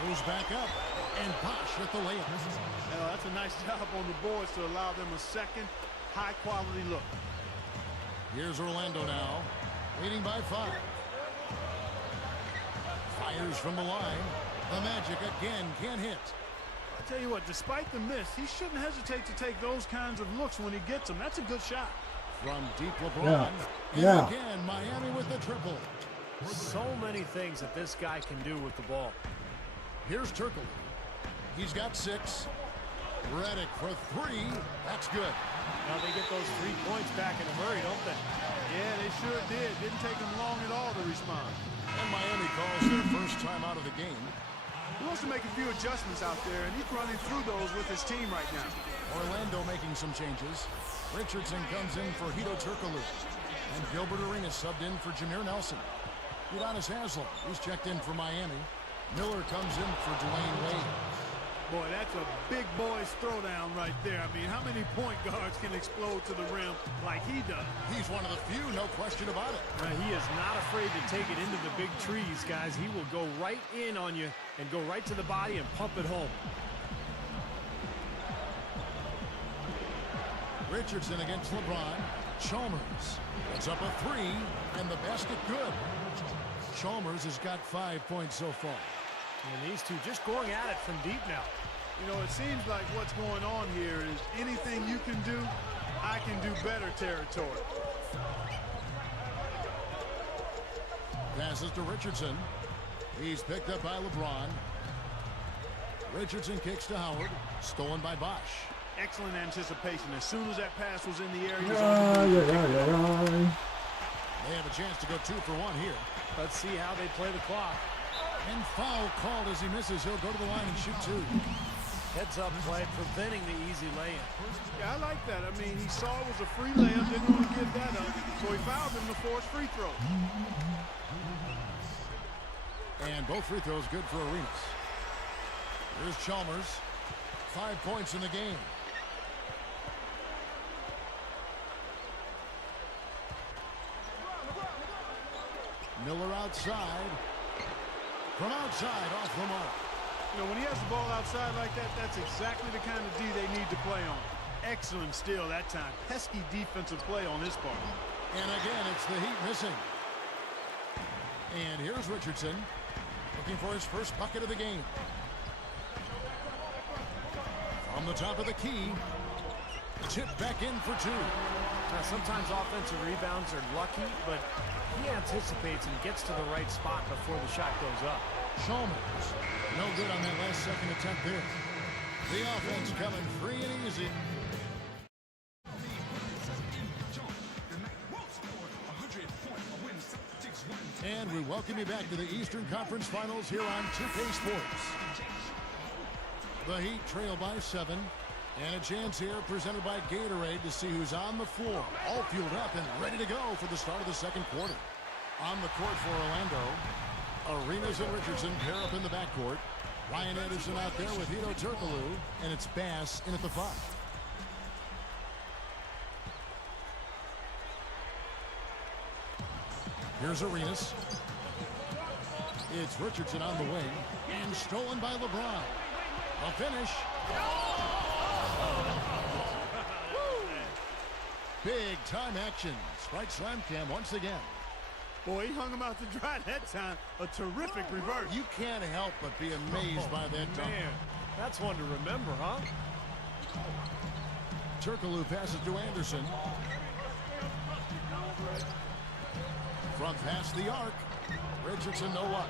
Goes back up. And Bosch with the layup. Well, that's a nice job on the boards to allow them a second high-quality look. Here's Orlando now. Leading by 5. Fires from the line. The Magic again can't hit. I tell you what, despite the miss, he shouldn't hesitate to take those kinds of looks when he gets them. That's a good shot. From deep LeBron. Yeah. And again, Miami with the triple. So many things that this guy can do with the ball. Here's Turkoglu. He's got 6. Reddick for 3. That's good. Now they get those 3 points back in a hurry, don't they? Yeah, they sure did. Didn't take them long at all to respond. And Miami calls their first time out of the game. He wants to make a few adjustments out there, and he's running through those with his team right now. Orlando making some changes. Richardson comes in for Hito Turkoglu. And Gilbert Arenas subbed in for Jameer Nelson. Udonis Haslem, he's checked in for Miami. Miller comes in for Dwayne Wade. Boy, that's a big boy's throwdown right there. I mean, how many point guards can explode to the rim like he does? He's one of the few, no question about it. He is not afraid to take it into the big trees, guys. He will go right in on you and go right to the body and pump it home. Richardson against LeBron. Chalmers. It's up a 3, and the basket good. Chalmers has got 5 points so far. And these two just going at it from deep now. You know, it seems like what's going on here is anything you can do, I can do better territory. Passes to Richardson. He's picked up by LeBron. Richardson kicks to Howard. Stolen by Bosch. Excellent anticipation. As soon as that pass was in the air, he was on the move. They have a chance to go 2 for 1 here. Let's see how they play the clock. And foul called as he misses. He'll go to the line and shoot 2. Heads up play, preventing the easy lay-in. Yeah, I like that. I mean, he saw it was a free layup, didn't want to give that up, so he fouled him to force free throw. And both free throws good for Arenas. Here's Chalmers. 5 points in the game. Miller outside. From outside, off the mark. You know, when he has the ball outside like that, that's exactly the kind of D they need to play on. Excellent steal that time. Pesky defensive play on his part. And again, it's the Heat missing. And here's Richardson looking for his first bucket of the game. From the top of the key, tip back in for 2. Now, sometimes offensive rebounds are lucky, but he anticipates and gets to the right spot before the shot goes up. Chalmers, no good on that last second attempt there. The offense coming free and easy. And we welcome you back to the Eastern Conference Finals here on 2K Sports. The Heat trail by 7. And a chance here presented by Gatorade to see who's on the floor. All fueled up and ready to go for the start of the second quarter. On the court for Orlando, Arenas and Richardson pair up in the backcourt. Ryan Anderson out there with Hito Turkoglu, and it's Bass in at the 5. Here's Arenas. It's Richardson on the wing, and stolen by LeBron. A finish. Big time action. Sprite Slam Cam once again. Boy, he hung him out to dry that time. A terrific reverse. You can't help but be amazed by that dunk. Man, that's one to remember, huh? Turkoglu passes to Anderson. From past the arc. Richardson no luck.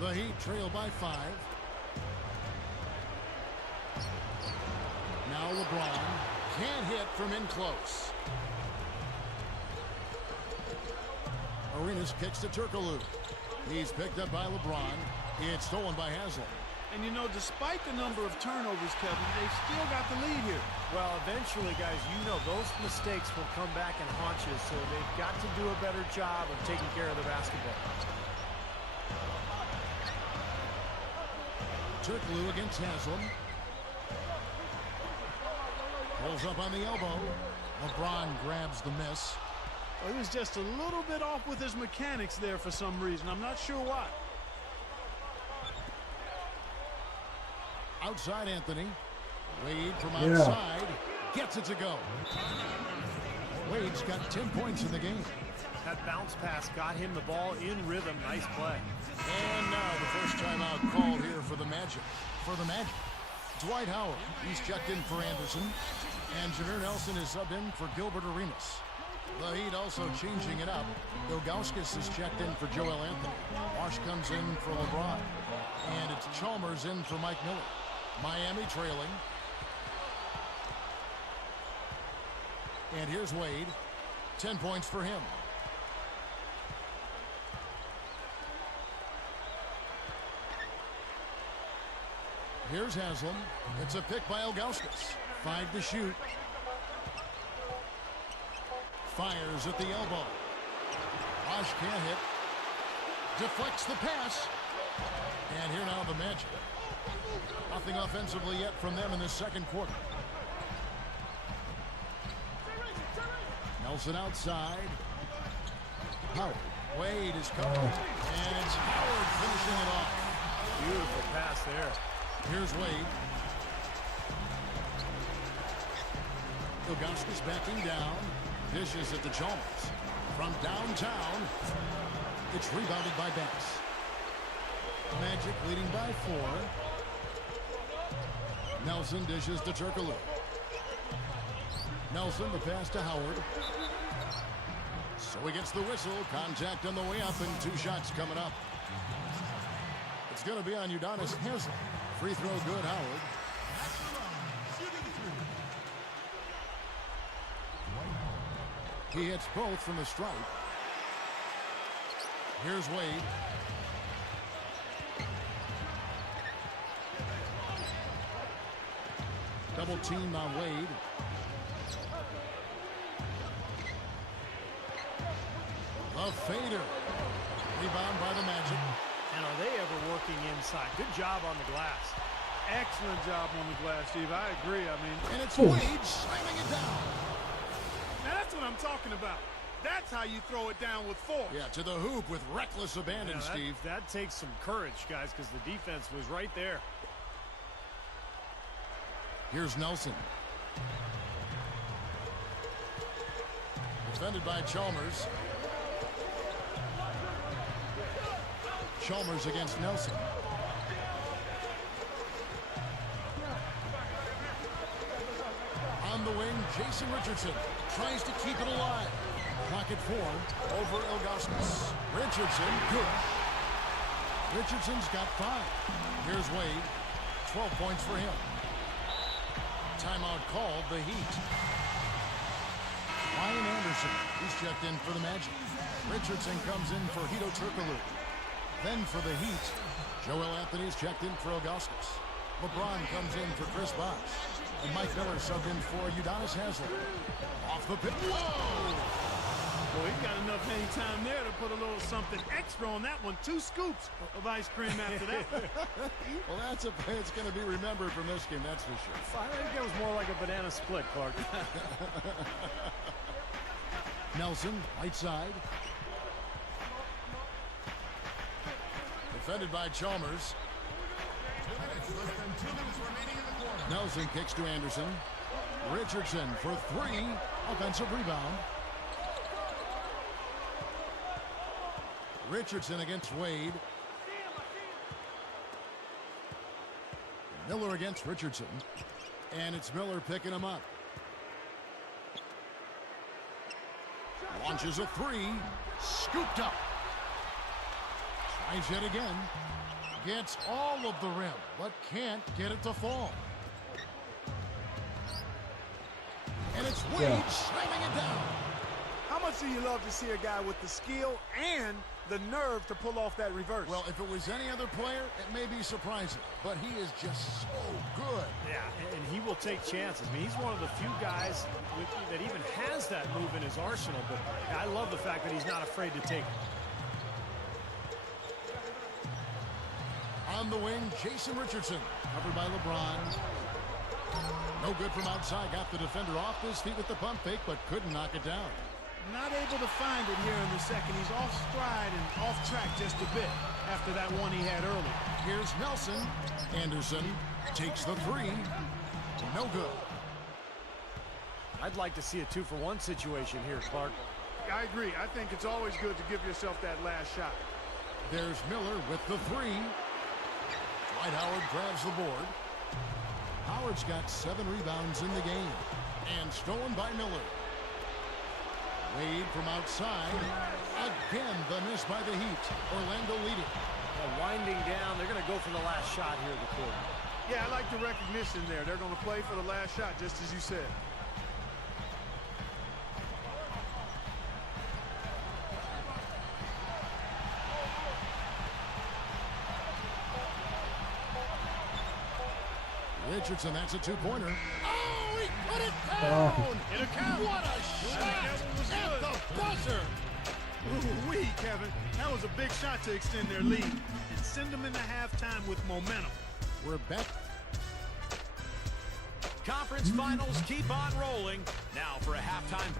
The Heat trail by 5. Now LeBron can't hit from in close. Arenas kicks to Turkoglu. He's picked up by LeBron. It's stolen by Haslam. And you know, despite the number of turnovers, Kevin, they've still got the lead here. Well, eventually, guys, you know those mistakes will come back and haunt you, so they've got to do a better job of taking care of the basketball. Turkoglu against Haslam. Pulls up on the elbow. LeBron grabs the miss. Well, he was just a little bit off with his mechanics there for some reason. I'm not sure why. Outside Anthony. Wade from outside. Gets it to go. Wade's got 10 points in the game. That bounce pass got him the ball in rhythm. Nice play. And now the first timeout called here for the Magic. Dwight Howard, he's checked in for Anderson. And Jameer Nelson is subbed in for Gilbert Arenas. The Heat also changing it up. Ilgauskas is checked in for Joel Anthony. Wash comes in for LeBron. And it's Chalmers in for Mike Miller. Miami trailing. And here's Wade. 10 points for him. Here's Haslam. It's a pick by Ilgauskas. 5 to shoot. Fires at the elbow. Wash can't hit. Deflects the pass. And here now the Magic. Nothing offensively yet from them in this second quarter. Nelson outside. Howard. Wade is covered. And it's Howard finishing it off. Beautiful pass there. Here's Wade. Ilgauskas backing down. Dishes at the Chalmers. From downtown, it's rebounded by Bass. Magic leading by 4. Nelson dishes to Turkoglu. Nelson, the pass to Howard. So he gets the whistle. Contact on the way up and 2 shots coming up. It's going to be on Udonis Haslem. Free throw good, Howard. He hits both from the stripe. Here's Wade. Double team on Wade. A fader. Rebound by the Magic. And are they ever working inside? Good job on the glass. Excellent job on the glass, Steve. I agree. I mean, And it's Wade slamming it down. now that's what I'm talking about. That's how you throw it down with force. Yeah, to the hoop with reckless abandon, Yeah, Steve. that takes some courage, guys, because the defense was right there. Here's Nelson. Defended by Chalmers. Chalmers against Nelson. On the wing, Jason Richardson tries to keep it alive. Pocket 4 over Ilgauskas. Richardson, good. Richardson's got 5. Here's Wade. 12 points for him. Timeout called, the Heat. Ryan Anderson, he's checked in for the Magic. Richardson comes in for Hito Turkoglu. Then for the Heat, Joel Anthony's checked in for Ilgauskas. LeBron comes in for Chris Bosh. And Mike Miller subbed in for Udonis Haslem. Off the pitch. Whoa! Well, he got enough hang time there to put a little something extra on that one. 2 scoops of ice cream after that. Well, that's a play that's going to be remembered from this game, that's for sure. I think that was more like a banana split, Clark. Nelson, right side. Defended by Chalmers. 2 minutes, less than 2 minutes remaining in the quarter. Nelson kicks to Anderson. Richardson for 3. Offensive rebound. Richardson against Wade. Miller against Richardson. And it's Miller picking him up. Launches a 3. Scooped up. Tries yet again. Gets all of the rim, but can't get it to fall. And it's Wade slamming it down. How much do you love to see a guy with the skill and the nerve to pull off that reverse? Well, if it was any other player, it may be surprising, but he is just so good. Yeah, and he will take chances. I mean, he's one of the few guys that even has that move in his arsenal, but I love the fact that he's not afraid to take it. On the wing, Jason Richardson, covered by LeBron. No good from outside. Got the defender off his feet with the pump fake, but couldn't knock it down. Not able to find it here in the second. He's off stride and off track just a bit after that one he had earlier. Here's Nelson. Anderson takes the 3. No good. I'd like to see a 2-for-1 situation here, Clark. I agree. I think it's always good to give yourself that last shot. There's Miller with the 3. Dwight Howard grabs the board. Howard's got 7 rebounds in the game. And stolen by Miller. Wade from outside. Again, the miss by the Heat. Orlando leading. Winding down, they're going to go for the last shot here in the quarter. Yeah, I like the recognition there. They're going to play for the last shot, just as you said. Richardson, that's a 2-pointer. Oh, he put it down! It'll count. What a shot! At the buzzer! Ooh-wee, Kevin. That was a big shot to extend their lead and send them into halftime with momentum. We're back. Conference finals keep on rolling. Now for a halftime.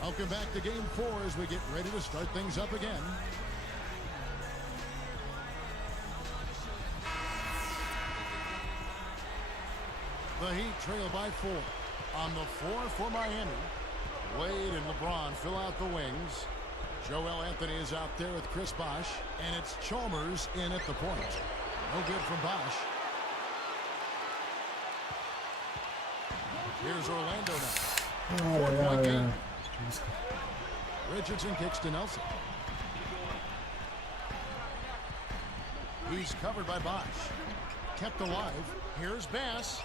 Welcome back to Game 4 as we get ready to start things up again. The Heat trail by 4. On the floor for Miami, Wade and LeBron fill out the wings. Joel Anthony is out there with Chris Bosh, and it's Chalmers in at the point. No good from Bosh. Here's Orlando now. Ajajaj. Game. Richardson kicks to Nelson. He's covered by Bosch. Kept alive. Here's Bass.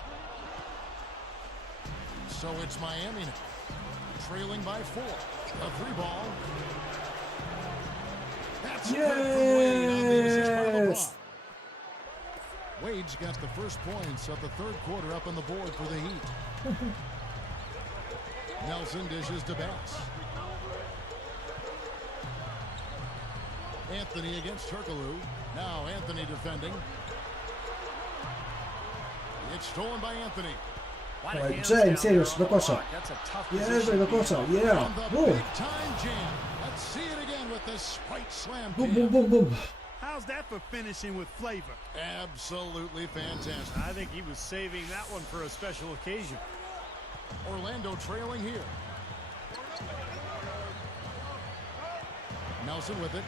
So it's Miami now. Trailing by 4. A 3-ball. That's good from Wade on the assist by LeBron. Wade's got the first points of the third quarter up on the board for the Heat. Nelson dishes to Bass. Anthony against Turkoglu. Now Anthony defending. It's stolen by Anthony. Oj, James, jedziesz do kosza. Jeżdżaj do kosza, yeah! Boom! Let's see it again with this spike slam. Boom, boom, boom, boom. How's that for finishing with flavor? Absolutely fantastic. I think he was saving that one for a special occasion. Orlando trailing here. Nelson with it.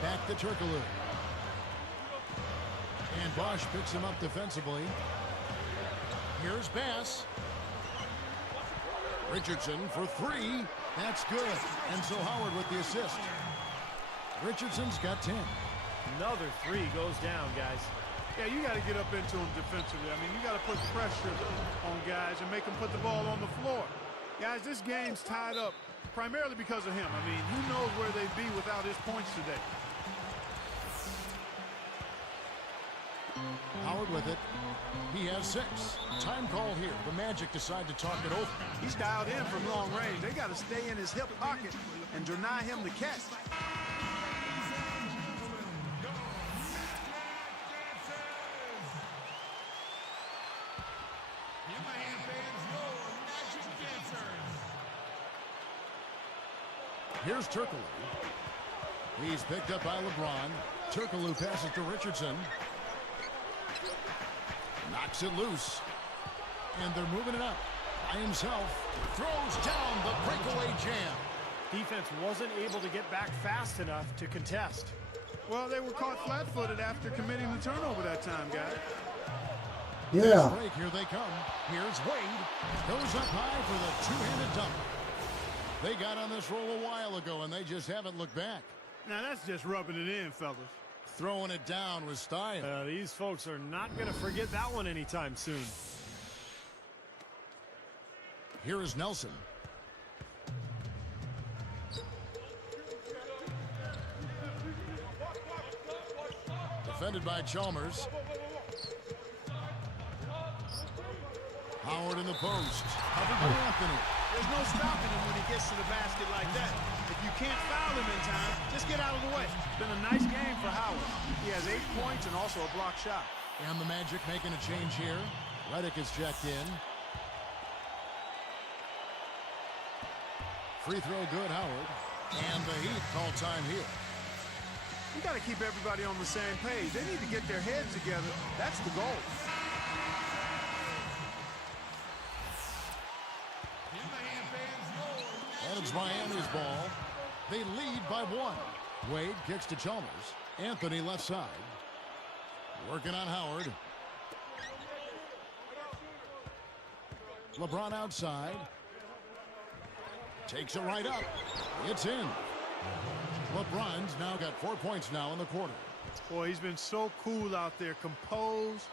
Back to Turkoglu. And Bosch picks him up defensively. Here's Bass. Richardson for 3. That's good. And so Howard with the assist. Richardson's got 10. Another 3 goes down, guys. Yeah, you got to get up into them defensively. I mean, you got to put pressure on guys and make them put the ball on the floor. Guys, this game's tied up primarily because of him. I mean, who knows where they'd be without his points today. Howard with it. He has 6. Time call here. The Magic decide to talk it over. He's dialed in from long range. They got to stay in his hip pocket and deny him the catch. Here's Turkoglu. He's picked up by LeBron. Turkoglu passes to Richardson. Knocks it loose. And they're moving it up. By himself. Throws down the breakaway jam. Defense wasn't able to get back fast enough to contest. Well, they were caught flat-footed after committing the turnover that time, guys. Yeah. Break, here they come. Here's Wade. Goes up high for the two-handed dunk. They got on this roll a while ago, and they just haven't looked back. Now, that's just rubbing it in, fellas. Throwing it down with style. These folks are not going to forget that one anytime soon. Here is Nelson. Defended by Chalmers. Howard in the post. Covered by Anthony. There's no stopping him when he gets to the basket like that. If you can't foul him in time, just get out of the way. It's been a nice game for Howard. He has 8 points and also a block shot. And the Magic making a change here. Redick is checked in. Free throw good, Howard. And the Heat call time here. You got to keep everybody on the same page. They need to get their heads together. That's the goal. And it's Miami's ball. They lead by 1. Wade kicks to Chalmers. Anthony left side. Working on Howard. LeBron outside. Takes it right up. It's in. LeBron's now got 4 points now in the quarter. Boy, he's been so cool out there. Composed,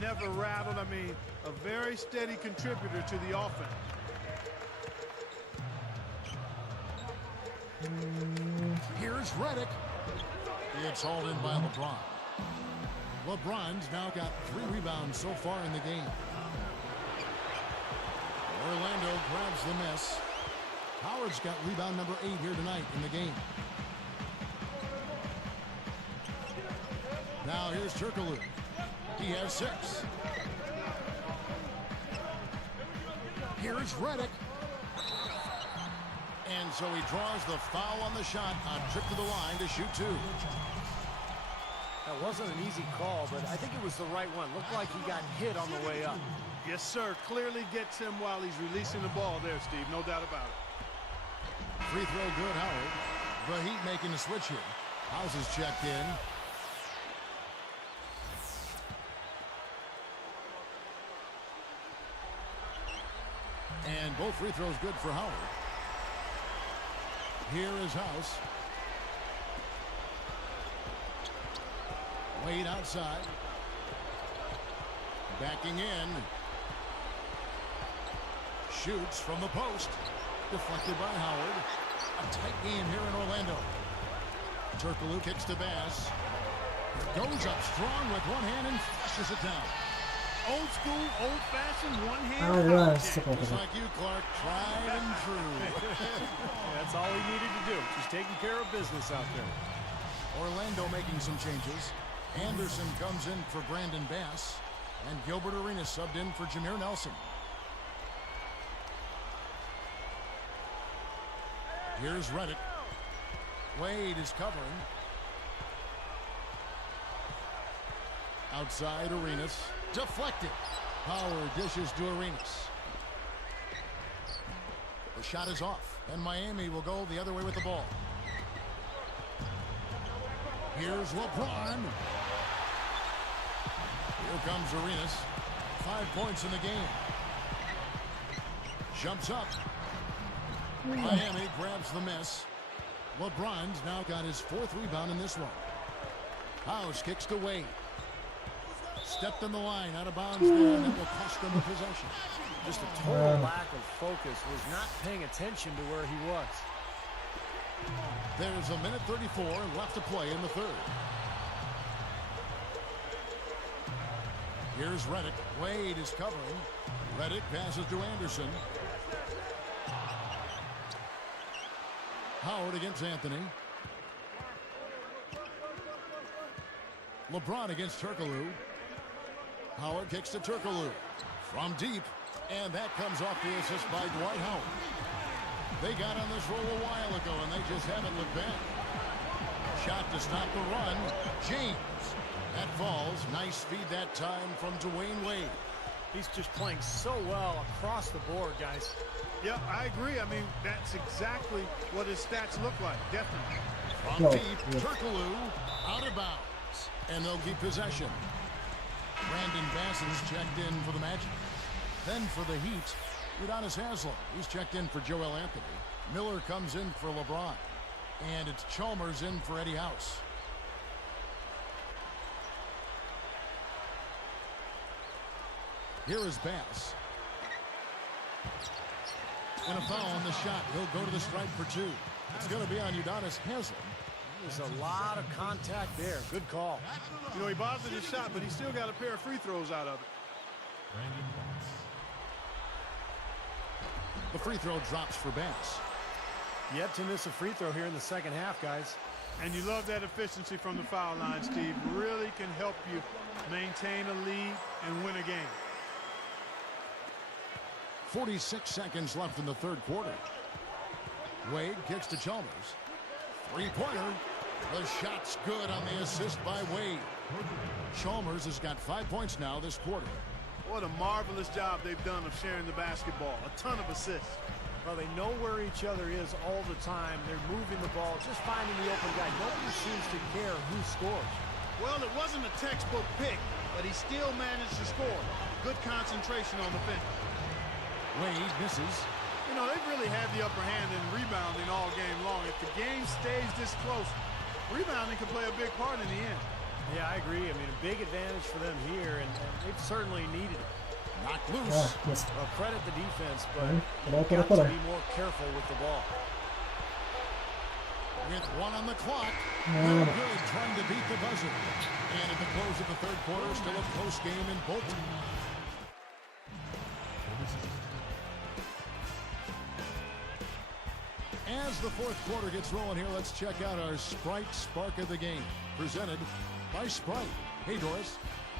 never rattled. I mean, a very steady contributor to the offense. Here's Redick. It's hauled in by LeBron. LeBron's now got 3 rebounds so far in the game. Orlando grabs the miss. Howard's got rebound number 8 here tonight in the game. Now here's Turkoglu. He has 6. Here's Redick. And so he draws the foul on the shot on trip to the line to shoot 2. That wasn't an easy call, but I think it was the right one. Looked like he got hit on the way up. Yes, sir. Clearly gets him while he's releasing the ball there, Steve. No doubt about it. Free throw good, Howard. The Heat making the switch here. House is checked in. And both free throws good for Howard. Here is House. Wade outside. Backing in. Shoots from the post. Deflected by Howard. A tight game here in Orlando. Turkoglu kicks to Bass. Goes up strong with one hand and flushes it down. Old school, old-fashioned, one-hand Ah, foul yes. jam. Just like you, Clark. Tried and true. That's all he needed to do. Just taking care of business out there. Orlando making some changes. Anderson comes in for Brandon Bass. And Gilbert Arenas subbed in for Jameer Nelson. Here's Reddick. Wade is covering. Outside Arenas. Deflected. Power dishes to Arenas. The shot is off. And Miami will go the other way with the ball. Here's LeBron. Here comes Arenas. 5 points in the game. Jumps up. Miami grabs the miss. LeBron's now got his 4th rebound in this one. House kicks to Wade. Stepped in the line, out of bounds there, and that will cost them a possession. Just a total lack of focus. Was not paying attention to where he was. There's a minute 34 left to play in the 3rd. Here's Reddick. Wade is covering. Reddick passes to Anderson. Howard against Anthony. LeBron against Turkoglu. Howard kicks to Turkoglu from deep, and that comes off the assist by Dwight Howard. They got on this roll a while ago, and they just haven't looked back. Shot to stop the run. James. That falls. Nice feed that time from Dwayne Wade. He's just playing so well across the board, guys. Yeah, I agree. I mean, that's exactly what his stats look like. Definitely. From deep, Turkoglu out of bounds, and they'll keep possession. Brandon Bass is checked in for the Magic. Then for the Heat, Udonis Haslem. He's checked in for Joel Anthony. Miller comes in for LeBron. And it's Chalmers in for Eddie House. Here is Bass. And a foul on the shot. He'll go to the stripe for 2. It's going to be on Udonis Haslem. There's a lot of contact there. Good call. You know, he bothered his shot, but he still got a pair of free throws out of it. The free throw drops for Bass. Yet to miss a free throw here in the 2nd half, guys. And you love that efficiency from the foul line, Steve. Really can help you maintain a lead and win a game. 46 seconds left in the 3rd quarter. Wade kicks to Chalmers. 3-pointer. The shot's good on the assist by Wade. Chalmers has got 5 points now this quarter. What a marvelous job they've done of sharing the basketball. A ton of assists. Well, they know where each other is all the time. They're moving the ball, just finding the open guy. Nobody seems to care who scores. Well, it wasn't a textbook pick, but he still managed to score. Good concentration on the fence. Wade misses. You know, they've really had the upper hand in rebounding all game long. If the game stays this close, rebounding can play a big part in the end. Yeah, I agree. I mean, a big advantage for them here, and they've certainly needed it. Knocked loose. Well, credit the defense, but got to be more careful with the ball. With 1 on the clock, no good trying to beat the buzzer. And at the close of the 3rd quarter, still a close game in both. As the 4th quarter gets rolling here, let's check out our Sprite Spark of the Game, presented by Sprite. Hey, Doris.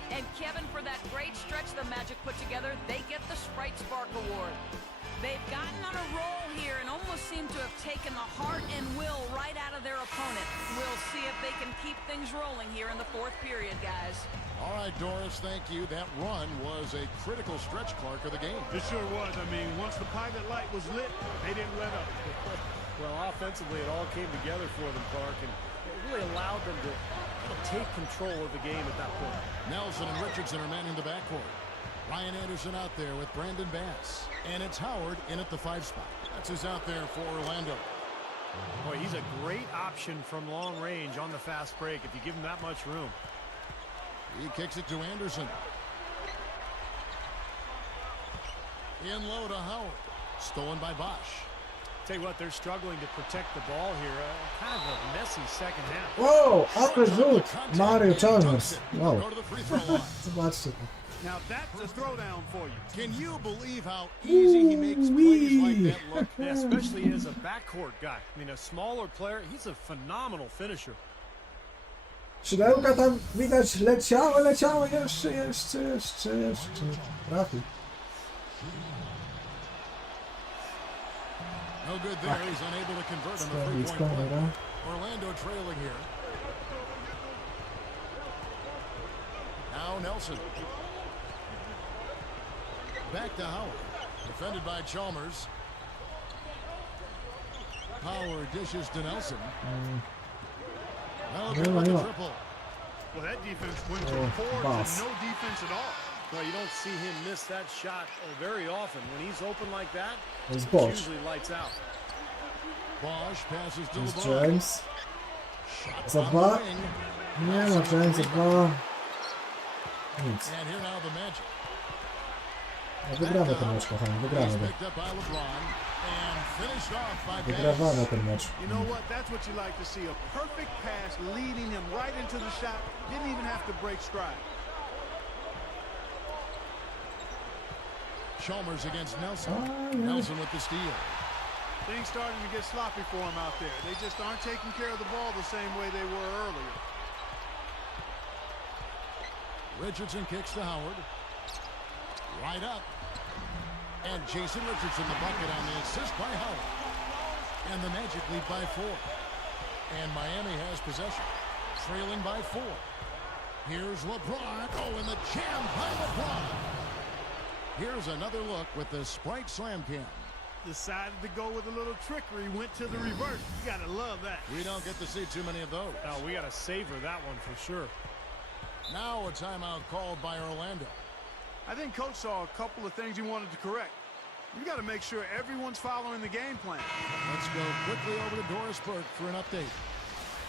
And Kevin, for that great stretch the Magic put together, they get the Sprite Spark Award. They've gotten on a roll here and almost seem to have taken the heart and will right out of their opponent. We'll see if they can keep things rolling here in the 4th period, guys. All right, Doris, thank you. That run was a critical stretch, Clark, of the game. It sure was. I mean, once the pilot light was lit, they didn't let up. Well, offensively, it all came together for them, Clark, and it really allowed them to take control of the game at that point. Nelson and Richardson are manning the backcourt. Ryan Anderson out there with Brandon Bass. And it's Howard in at the 5 spot. That's who's out there for Orlando. Boy, he's a great option from long range on the fast break if you give him that much room. He kicks it to Anderson. In low to Howard. Stolen by Bosch. Tell you what, they're struggling to protect the ball here. Kind of a messy second half. Wow, ale rzut! Mario Chalmers. Wow. Go to the free throw line. Zobaczcie to. Now that's a throwdown for you. Can you believe how easy he makes plays like that look? Yeah, especially as a backcourt guy. I mean, a smaller player, he's a phenomenal finisher. Szydełka tam widać leciały, jeszcze. Trafił. No good there. He's unable to convert on the three-point play. Orlando trailing here. Now Nelson. Back to Howard. Defended by Chalmers. Howard dishes to Nelson. Well, good with the triple. Well, that defense went to the boards and no defense at all. Well, you don't see him miss that shot very often. When he's open like that, It's it Bosch. usually lights out. Bosch passes to Jest LeBron. James. Shot Za on dwa. the wing. Nie ma James, za dwa. Nic. And here now the Magic. No, wygramy ten mecz, kochani, wygramy go. Picked up by LeBron and finished off by Wygrywamy ten mecz. You know what? That's what you like to see. A perfect pass leading him right into the shot. Didn't even have to break stride. Chalmers against Nelson. Oh, yeah. Nelson with the steal. Things starting to get sloppy for him out there. They just aren't taking care of the ball the same way they were earlier. Richardson kicks to Howard. Right up. And Jason Richardson the bucket on the assist by Howard. And the Magic lead by 4. And Miami has possession. Trailing by 4. Here's LeBron. Oh, and the jam by LeBron. Here's another look with the Sprite Slam Cam. Decided to go with a little trickery, went to the reverse. You gotta love that. We don't get to see too many of those. No, we got to savor that one for sure. Now a timeout called by Orlando. I think Coach saw a couple of things he wanted to correct. You got to make sure everyone's following the game plan. Let's go quickly over to Doris Burke for an update.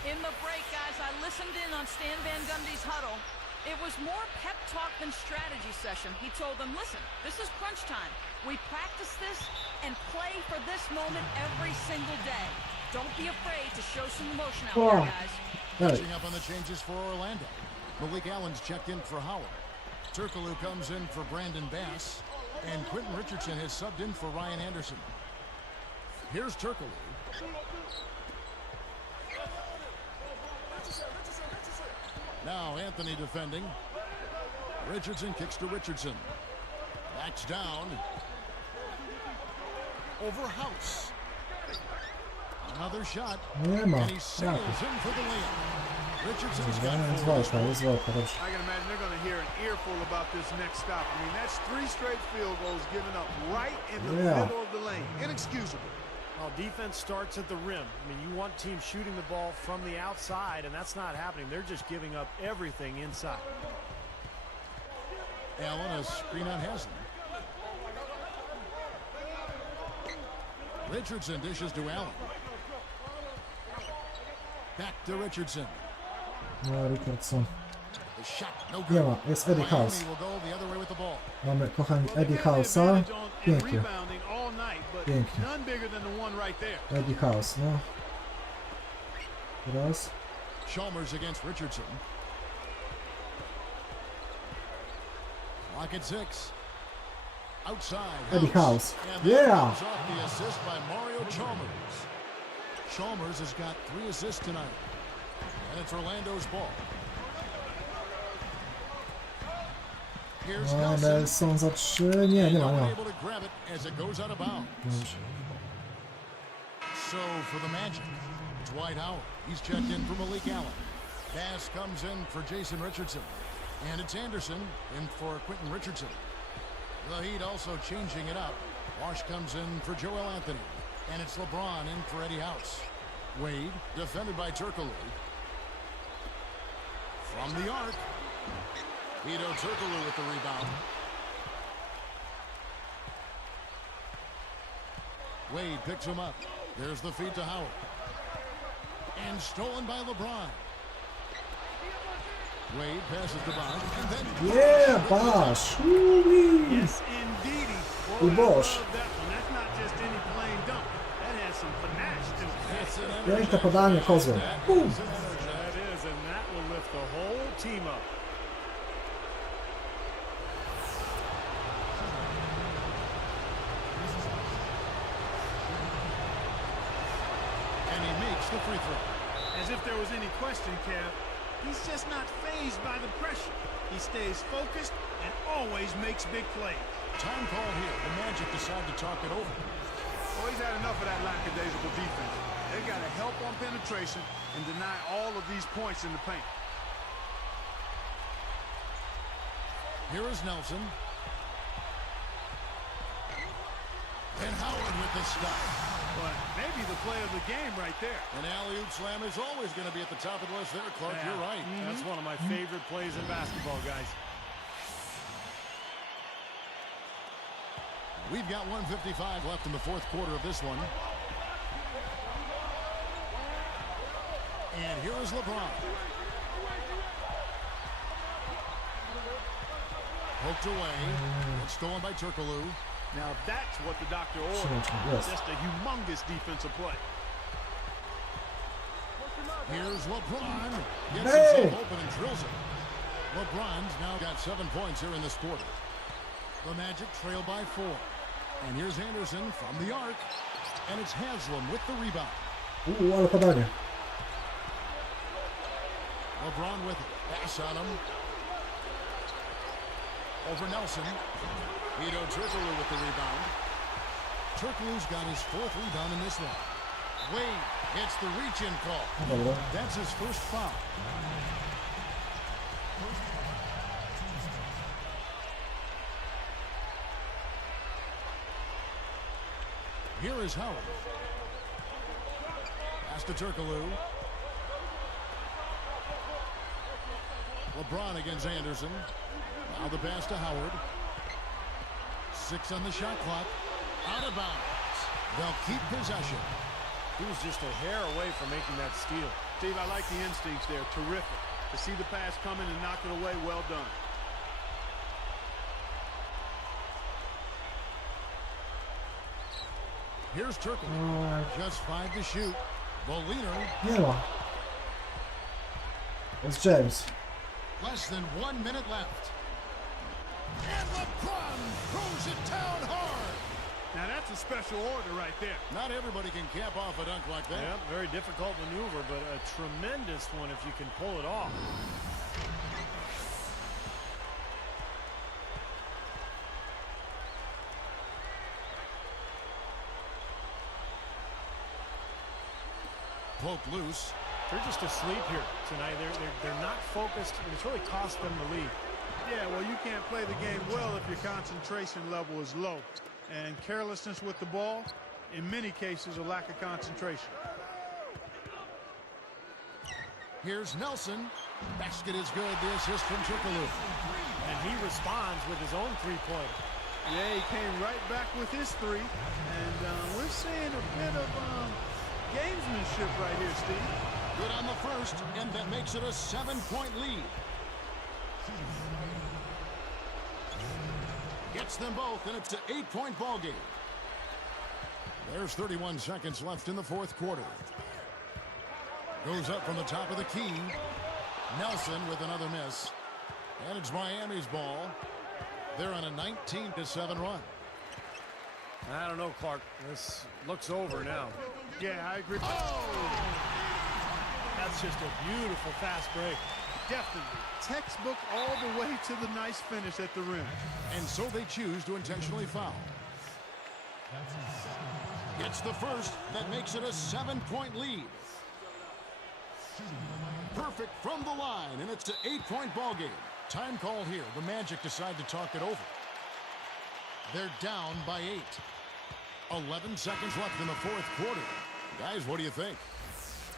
In the break, guys, I listened in on Stan Van Gundy's huddle. It was more pep talk than strategy session. He told them, listen, this is crunch time. We practice this and play for this moment every single day. Don't be afraid to show some emotion out there, guys. Catching up on the changes for Orlando. Malik Allen's checked in for Howard. Turkoglu comes in for Brandon Bass. And Quentin Richardson has subbed in for Ryan Anderson. Here's Turkoglu. Now Anthony defending. Richardson kicks to Richardson. Backs down. Over House. Another shot. Nie ma. And he sails in for the layup. Richardson's got Jest 4. walka, dobrze. I can imagine they're going to hear an earful about this next stop. I mean, that's 3 straight field goals given up right in the middle of the lane. Inexcusable. Well, defense starts at the rim. I mean, you want teams shooting the ball from the outside, and that's not happening. They're just giving up everything inside. Allen, a screen on Haslam. Richardson dishes to Allen. Back to Richardson. No, Richardson. The shot, no Nie good. ma, jest Eddie House. Miami will go the other way with the ball. Mamy, kochani, Eddie House'a. Pięknie. Rebounding all night, but Pięknie. none bigger than the one right there. Eddie House, no. Teraz. Chalmers against Richardson. Clock at 6. Outside. Eddie House. And that Yeah! comes off the assist by Mario Chalmers. Chalmers has got 3 assists tonight. And it's Orlando's ball. Here's No, Nelson. Nelson za 3. Nie, nie ma, nie ma. Able to grab it as it goes out of bounds. Dobrze. So for the Magic, it's Dwight Howard. He's checked in for Malik Allen. Pass comes in for Jason Richardson. And it's Anderson in for Quentin Richardson. The Heat also changing it up. Wash comes in for Joel Anthony. And it's LeBron in for Eddie House. Wade, defended by Turkoglu. From the arc. Vito Turkoglu with the rebound. Wade picks him up. There's the feed to Howard. And stolen by LeBron. Wade passes to Bosch. And then Yeah, Bosch. Yes, indeedy. Good Boy, I Bosch. love that one. That's not just any plain dunk. That has some panache to it. It's an Piękne podanie kozłem. That is, and that will lift the whole team up. And he makes the free throw. As if there was any question, Kev. He's just not fazed by the pressure. He stays focused and always makes big plays. Time call here. The Magic decide to talk it over. Well, he's had enough of that lackadaisical defense. They got to help on penetration and deny all of these points in the paint. Here is Nelson. And Howard with the stop. But maybe the play of the game right there. An alley-oop slam is always going to be at the top of the list there, Clark. Yeah. You're right. That's one of my favorite plays in basketball, guys. We've got 1:55 left in the fourth quarter of this one. And here is LeBron. Poked away. It's stolen by Turkoglu. Now that's what the doctor ordered. Yes. Just a humongous defensive play. Here's LeBron. Gets Hey! himself open and drills it. LeBron's now got 7 points here in this quarter. The Magic trail by 4. And here's Anderson from the arc. And it's Haslam with the rebound. Ale podanie. LeBron with it. Pass on him. Over Nelson. Hedo Turkoglu with the rebound. Turkoglu's got his 4th rebound in this one. Wade gets the reach-in call. Dobra. That's his first foul. Here is Howard. Pass to Turkoglu. LeBron against Anderson. Now the pass to Howard. 6 on the shot clock. Out of bounds. They'll keep possession. He was just a hair away from making that steal. Steve, I like the instincts there. Terrific. To see the pass coming and knock it away, well done. Here's Turkoglu. Just 5 to shoot. Boliner. Nie ma. Jest James. Less than 1 minute left. And LeBron throws it down hard. Now that's a special order right there. Not everybody can cap off a dunk like that. Yeah, very difficult maneuver, but a tremendous one if you can pull it off. Poke loose. They're just asleep here tonight. They're not focused, and it's really cost them the lead. Yeah, well, you can't play the game well if your concentration level is low. And carelessness with the ball, in many cases, a lack of concentration. Here's Nelson. Basket is good. The assist from Turkoglu. And he responds with his own three-pointer. Yeah, he came right back with his 3. And we're seeing a bit of gamesmanship right here, Steve. Good on the first, and that makes it a 7-point lead. Gets them both, and it's an 8-point ball game. There's 31 seconds left in the fourth quarter. Goes up from the top of the key. Nelson with another miss. And it's Miami's ball. They're on a 19-7 run. I don't know, Clark. This looks over now. Yeah, I agree. Oh! That's just a beautiful fast break. Definitely. Textbook all the way to the nice finish at the rim. And so they choose to intentionally foul. Gets the first. That makes it a 7-point lead. Perfect from the line, and it's an 8-point ball game. Time call here. The Magic decide to talk it over. They're down by 8. 11 seconds left in the fourth quarter. Guys, what do you think?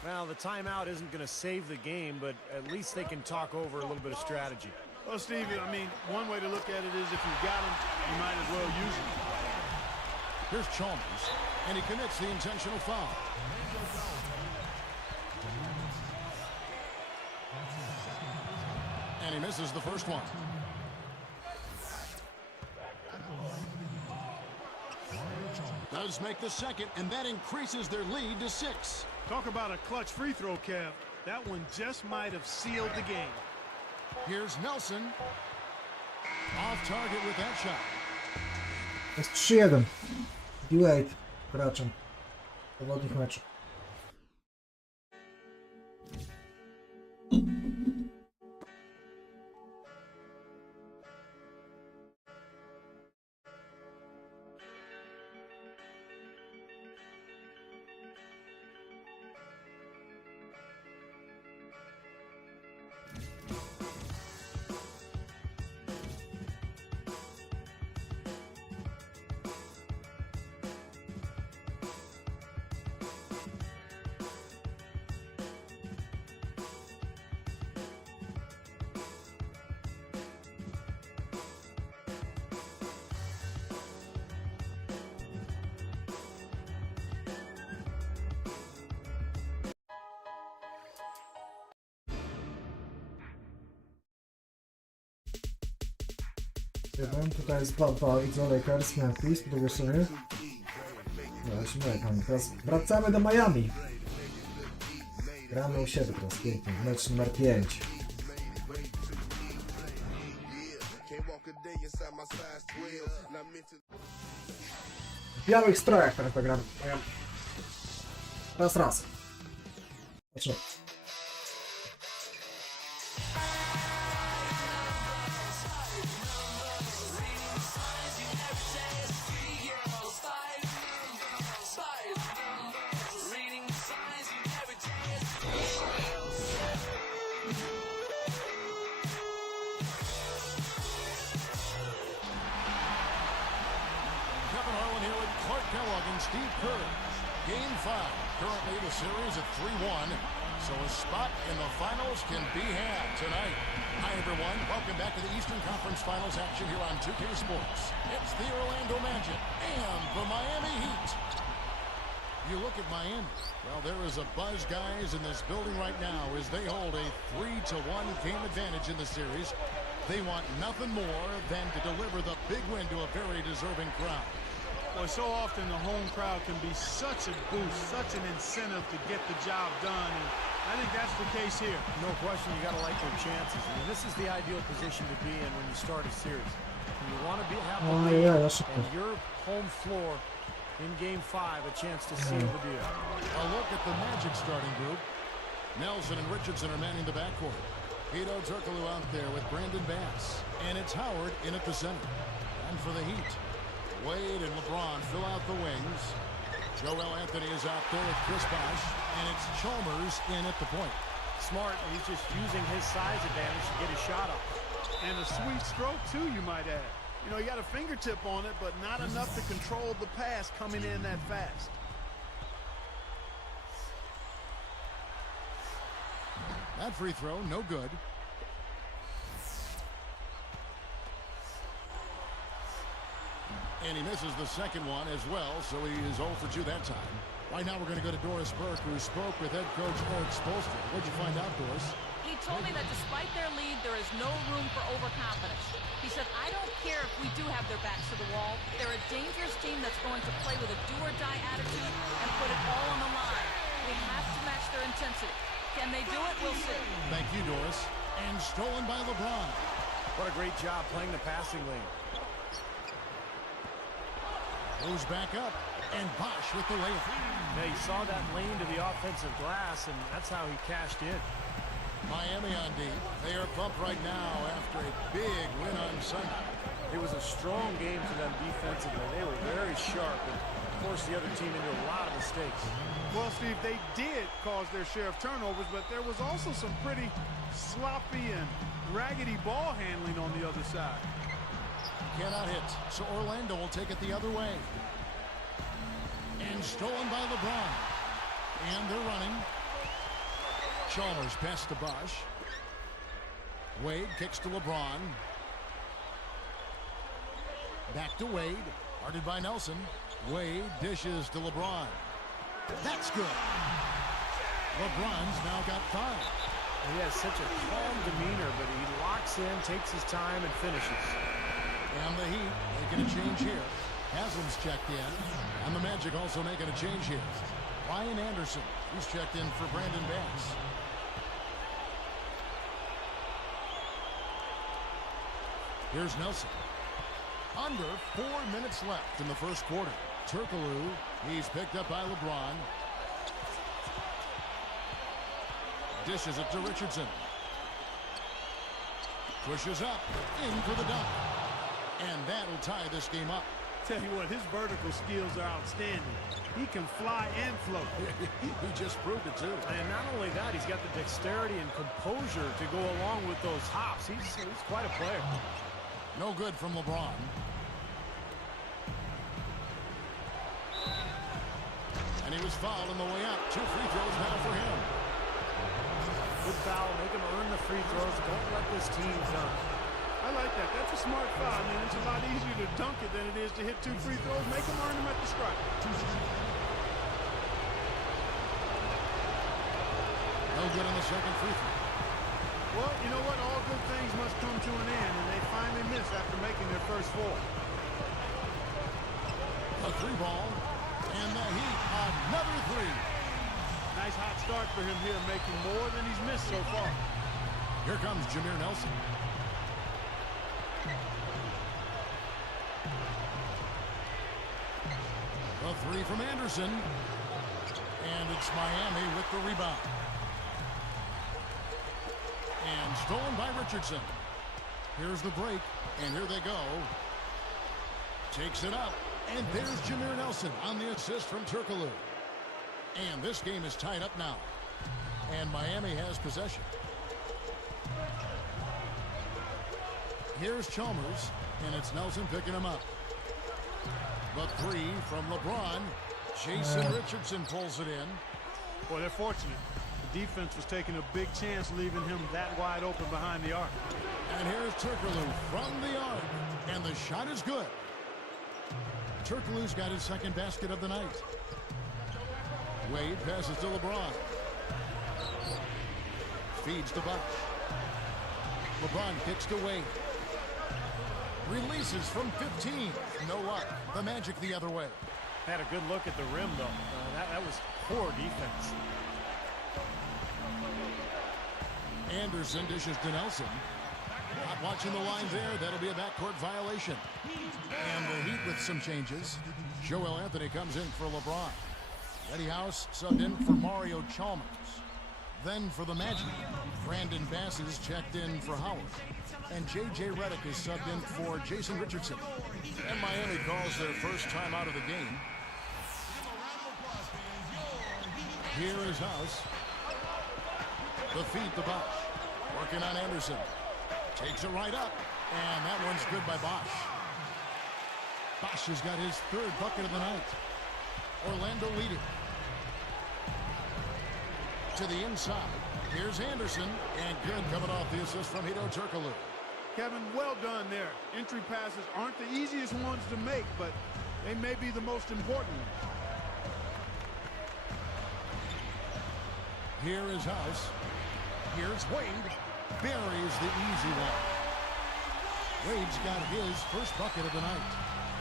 Well, the timeout isn't going to save the game, but at least they can talk over a little bit of strategy. Well, Stevie, I mean, one way to look at it is if you've got them, you might as well use them. Here's Chalmers, and he commits the intentional foul. And he misses the first one. Does make the second, and that increases their lead to 6. Talk about a clutch free throw, Kev. That one just might have sealed the game. Here's Nelson. Off target with that shot. Jest 3-1. D-Wade graczem zawodnik meczu. Tutaj jest bardzo Lakers, Memphis, po drugiej stronie. Teraz wracamy do Miami. Gramy u siebie teraz, pięknie. Mecz numer 5. W białych strojach teraz to gramy. Raz. Patrzę. Steve Kerr. Game 5. Currently the series at 3-1. So a spot in the finals can be had tonight. Hi everyone. Welcome back to the Eastern Conference Finals action here on 2K Sports. It's the Orlando Magic and the Miami Heat. You look at Miami. Well, there is a buzz, guys, in this building right now as they hold a 3-1 game advantage in the series. They want nothing more than to deliver the big win to a very deserving crowd. Well, so often the home crowd can be such a boost, such an incentive to get the job done, and I think that's the case here. No question, you got to like their chances. I mean, this is the ideal position to be in when you start a series. You want to have the lead, and your home floor in Game 5 a chance to seal the deal. A look at the Magic starting group. Nelson and Richardson are manning the backcourt. Hedo Turkoglu out there with Brandon Bass, and it's Howard in at the center. And for the Heat, Wade and LeBron fill out the wings. Joel Anthony is out there with Chris Bosh, and it's Chalmers in at the point. Smart, he's just using his size advantage to get his shot up. And a sweet stroke, too, you might add. You know, he got a fingertip on it, but not enough to control the pass coming in that fast. That free throw, no good. And he misses the second one as well, so he is 0 for 2 that time. Right now we're going to go to Doris Burke, who spoke with head coach Eric Spoelstra. What'd you find out, Doris? He told me that despite their lead, there is no room for overconfidence. He said, I don't care if we do have their backs to the wall. They're a dangerous team that's going to play with a do-or-die attitude and put it all on the line. We have to match their intensity. Can they do it? We'll see. Thank you, Doris. And stolen by LeBron. What a great job playing the passing lane. Goes back up, and Bosh with the layup. Yeah, he saw that lane to the offensive glass, and that's how he cashed in. Miami on D. They are pumped right now after a big win on Sunday. It was a strong game for them defensively. They were very sharp and forced the other team into a lot of mistakes. Well, Steve, they did cause their share of turnovers, but there was also some pretty sloppy and raggedy ball handling on the other side. Cannot hit, so Orlando will take it the other way. And stolen by LeBron. And they're running. Chalmers pass to Bosh. Wade kicks to LeBron. Back to Wade. Guarded by Nelson. Wade dishes to LeBron. That's good. LeBron's now got 5. He has such a calm demeanor, but he locks in, takes his time, and finishes. And the Heat making a change here. Haslam's checked in. And the Magic also making a change here. Ryan Anderson, he's checked in for Brandon Bass. Here's Nelson. Under 4 minutes left in the first quarter. Turkoglu, he's picked up by LeBron. Dishes it to Richardson. Pushes up, in for the dunk. And that'll tie this game up. Tell you what, his vertical skills are outstanding. He can fly and float. He just proved it, too. And not only that, he's got the dexterity and composure to go along with those hops. He's quite a player. No good from LeBron. And he was fouled on the way up. 2 free throws now for him. Good foul. Make him earn the free throws. Don't let this team dunk. I like that. That's a smart foul. I mean, it's a lot easier to dunk it than it is to hit 2 free throws. Make him earn them at the stripe. No good on the second free throw. Well, you know what? All good things must come to an end, and they finally miss after making their first 4. A 3 ball. And the Heat, another 3. Nice hot start for him here, making more than he's missed so far. Here comes Jameer Nelson. A 3 from Anderson. And it's Miami with the rebound. And stolen by Richardson. Here's the break, and here they go. Takes it up, and there's Jameer Nelson on the assist from Turkoglu. And this game is tied up now. And Miami has possession. Here's Chalmers, and it's Nelson picking him up. The 3 from LeBron. Jason Richardson pulls it in. Boy, they're fortunate. The defense was taking a big chance leaving him that wide open behind the arc. And here's Turkoglu from the arc. And the shot is good. Turkoglu's got his second basket of the night. Wade passes to LeBron. Feeds to Buck. LeBron kicks to Wade. Releases from 15. No luck. The Magic the other way. Had a good look at the rim, though. That was poor defense. Anderson dishes to Nelson. Not watching the line there. That'll be a backcourt violation. And the Heat with some changes. Joel Anthony comes in for LeBron. Eddie House subbed in for Mario Chalmers. Then for the Magic, Brandon Bass is checked in for Howard. And J.J. Redick is subbed in for Jason Richardson. And Miami calls their first time out of the game. Here is House. The feed to Bosch. Working on Anderson. Takes it right up. And that one's good by Bosch. Bosch has got his 3rd bucket of the night. Orlando leading. To the inside. Here's Anderson. And good coming off the assist from Hedo Turkoglu. Kevin, well done there. Entry passes aren't the easiest ones to make, but they may be the most important ones. Here is House. Here's Wade. Buries the easy one. Wade's got his first bucket of the night.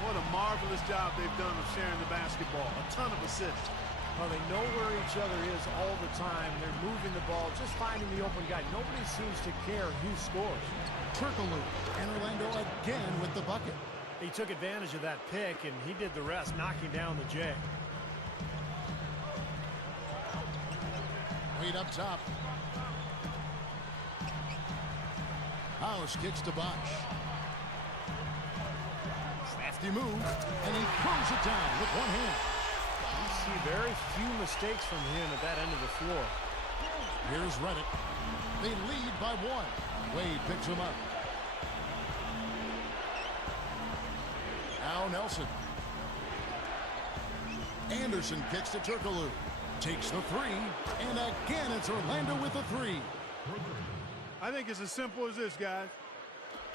What a marvelous job they've done of sharing the basketball. A ton of assists. Well, they know where each other is all the time. They're moving the ball, just finding the open guy. Nobody seems to care who scores. Turkoglu and Orlando again with the bucket. He took advantage of that pick, and he did the rest, knocking down the J. Wade up top. House kicks to Bosch. Crafty move, and he throws it down with one hand. You see very few mistakes from him at that end of the floor. Here's Redick. They lead by 1. Wade picks him up. Now Nelson. Anderson kicks to Turkoglu. Takes the 3. And again, it's Orlando with the 3. I think it's as simple as this, guys.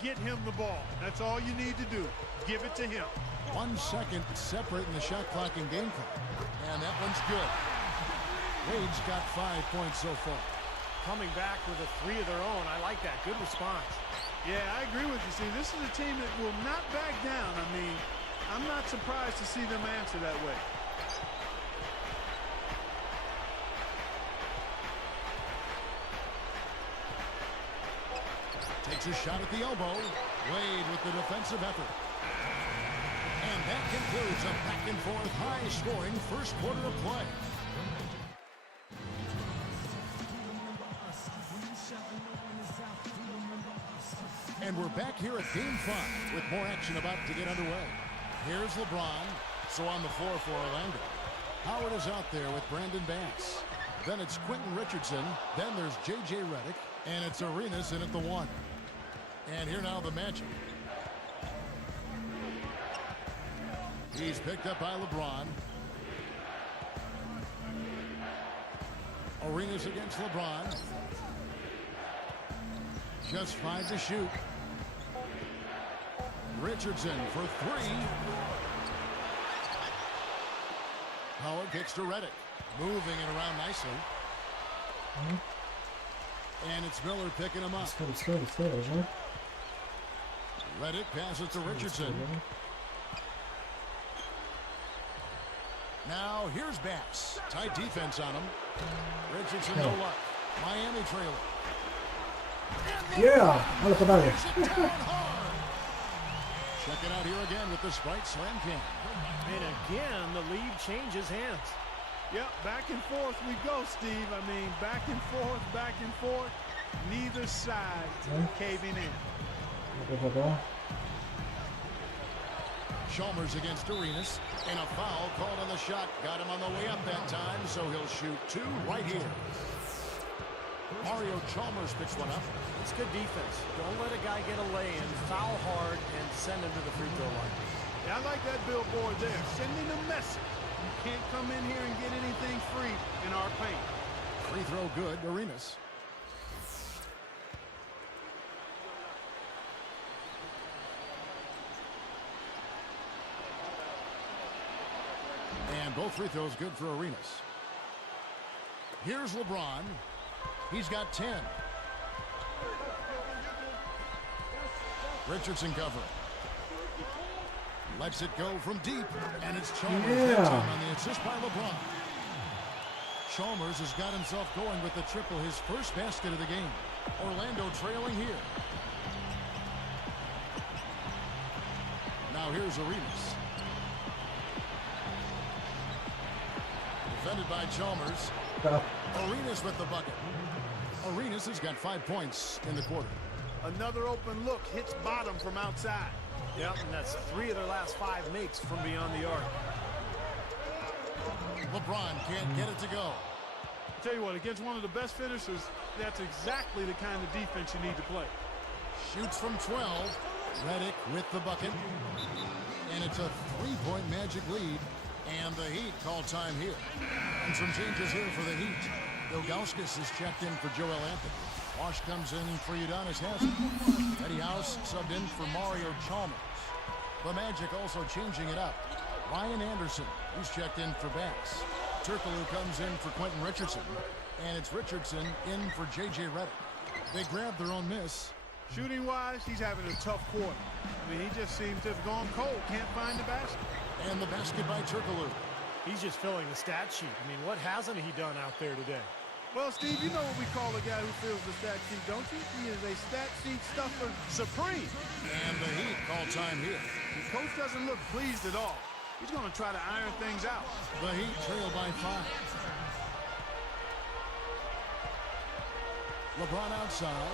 get him the ball. That's all you need to do. Give it to him. 1 second separating the shot clock and game clock. And that one's good. Wade's got 5 points so far. Coming back with a 3 of their own. I like that. Good response. Yeah, I agree with you. See, this is a team that will not back down. I mean, I'm not surprised to see them answer that way. Takes a shot at the elbow. Wade with the defensive effort. And that concludes a back-and-forth, high-scoring first quarter of play. And we're back here at Game 5 with more action about to get underway. Here's LeBron. So on the floor for Orlando. Howard is out there with Brandon Bass. Then it's Quentin Richardson. Then there's J.J. Redick. And it's Arenas in at the 1. And here now the Magic. He's picked up by LeBron. Arenas against LeBron. Just 5 to shoot. Richardson for 3. Howard kicks to Redick. Moving it around nicely. And it's Miller picking him up. Redick passes to Richardson. Now here's Bass. Tight defense on him. Richardson no luck. Miami trailer. Yeah, ale podanie. Check it out here again with the Sprite Slam Can. And again, the lead changes hands. Yep, back and forth we go, Steve. I mean, back and forth, back and forth. Neither side caving in. Chalmers against Arenas. And a foul called on the shot. Got him on the way up that time, so he'll shoot 2 right here. Mario Chalmers picks one up. It's good defense. Don't let a guy get a lay-in, foul hard, and send him to the free throw line. Yeah, I like that billboard there. Sending a message. You can't come in here and get anything free in our paint. Free throw good, Arenas. And both free throws good for Arenas. Here's LeBron. He's got 10. Richardson covering. Lets it go from deep. And it's Chalmers that time on the assist by LeBron. Chalmers has got himself going with the triple, his first basket of the game. Orlando trailing here. Now here's Arenas. Defended by Chalmers. Arenas with the bucket. Arenas has got 5 points in the quarter. Another open look, hits bottom from outside. Yep, and that's 3 of their last 5 makes from beyond the arc. LeBron can't get it to go. Tell you what, against one of the best finishers, that's exactly the kind of defense you need to play. Shoots from 12. Redick with the bucket. And it's a 3-point Magic lead. And the Heat call time here. And some changes here for the Heat. Ilgauskas is checked in for Joel Anthony. Wash comes in for Udonis Haslem. Eddie House subbed in for Mario Chalmers. The Magic also changing it up. Ryan Anderson, who's checked in for Bass. Turkoglu comes in for Quentin Richardson. And it's Richardson in for J.J. Redick. They grabbed their own miss. Shooting-wise, he's having a tough quarter. I mean, he just seems to have gone cold. Can't find the basket. And the basket by Turkoglu. He's just filling the stat sheet. I mean, what hasn't he done out there today? Well, Steve, you know what we call a guy who fills the stat sheet, don't you? He is a stat sheet stuffer supreme. And the Heat call time here. The coach doesn't look pleased at all. He's going to try to iron things out. The Heat trail by 5. LeBron outside.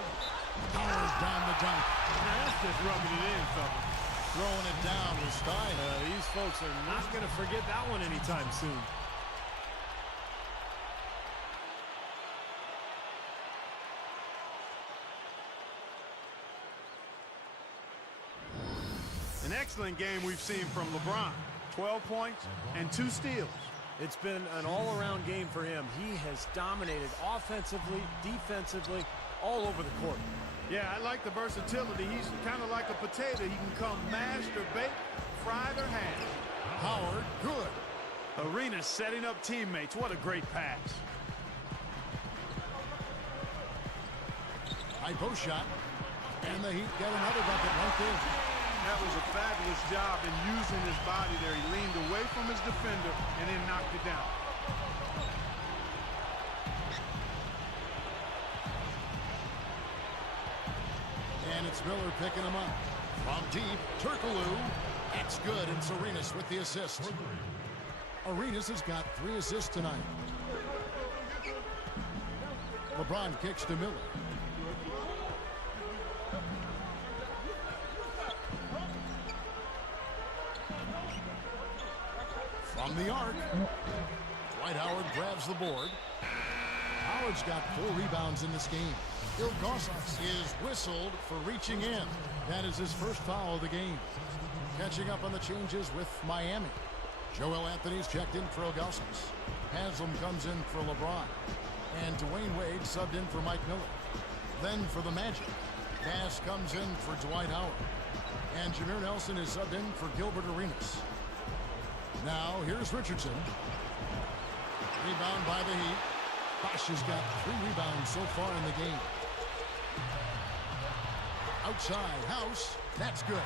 Powers down the dunk. Now that's just rubbing it in, fella. Throwing it down with style. These folks are not going to forget that one anytime soon. An excellent game we've seen from LeBron. 12 points and 2 steals. It's been an all-around game for him. He has dominated offensively, defensively, all over the court. Yeah, I like the versatility. He's kind of like a potato. He can come mashed or baked, fried or hashed. Howard, good. Arenas setting up teammates. What a great pass. High post shot. And the Heat get another bucket right there. That was a fabulous job in using his body there. He leaned away from his defender and then knocked it down. And it's Miller picking him up. From deep, Turkoglu. That's good, and it's Arenas with the assist. Arenas has got 3 assists tonight. LeBron kicks to Miller. From the arc, Dwight Howard grabs the board. Howard's got 4 rebounds in this game. Ilgauskas is whistled for reaching in. That is his first foul of the game. Catching up on the changes with Miami. Joel Anthony's checked in for Ilgauskas. Haslam comes in for LeBron. And Dwayne Wade subbed in for Mike Miller. Then for the Magic, Cass comes in for Dwight Howard. And Jameer Nelson is subbed in for Gilbert Arenas. Now here's Richardson. Rebound by the Heat. Bosh has got 3 rebounds so far in the game. Outside, House. That's good.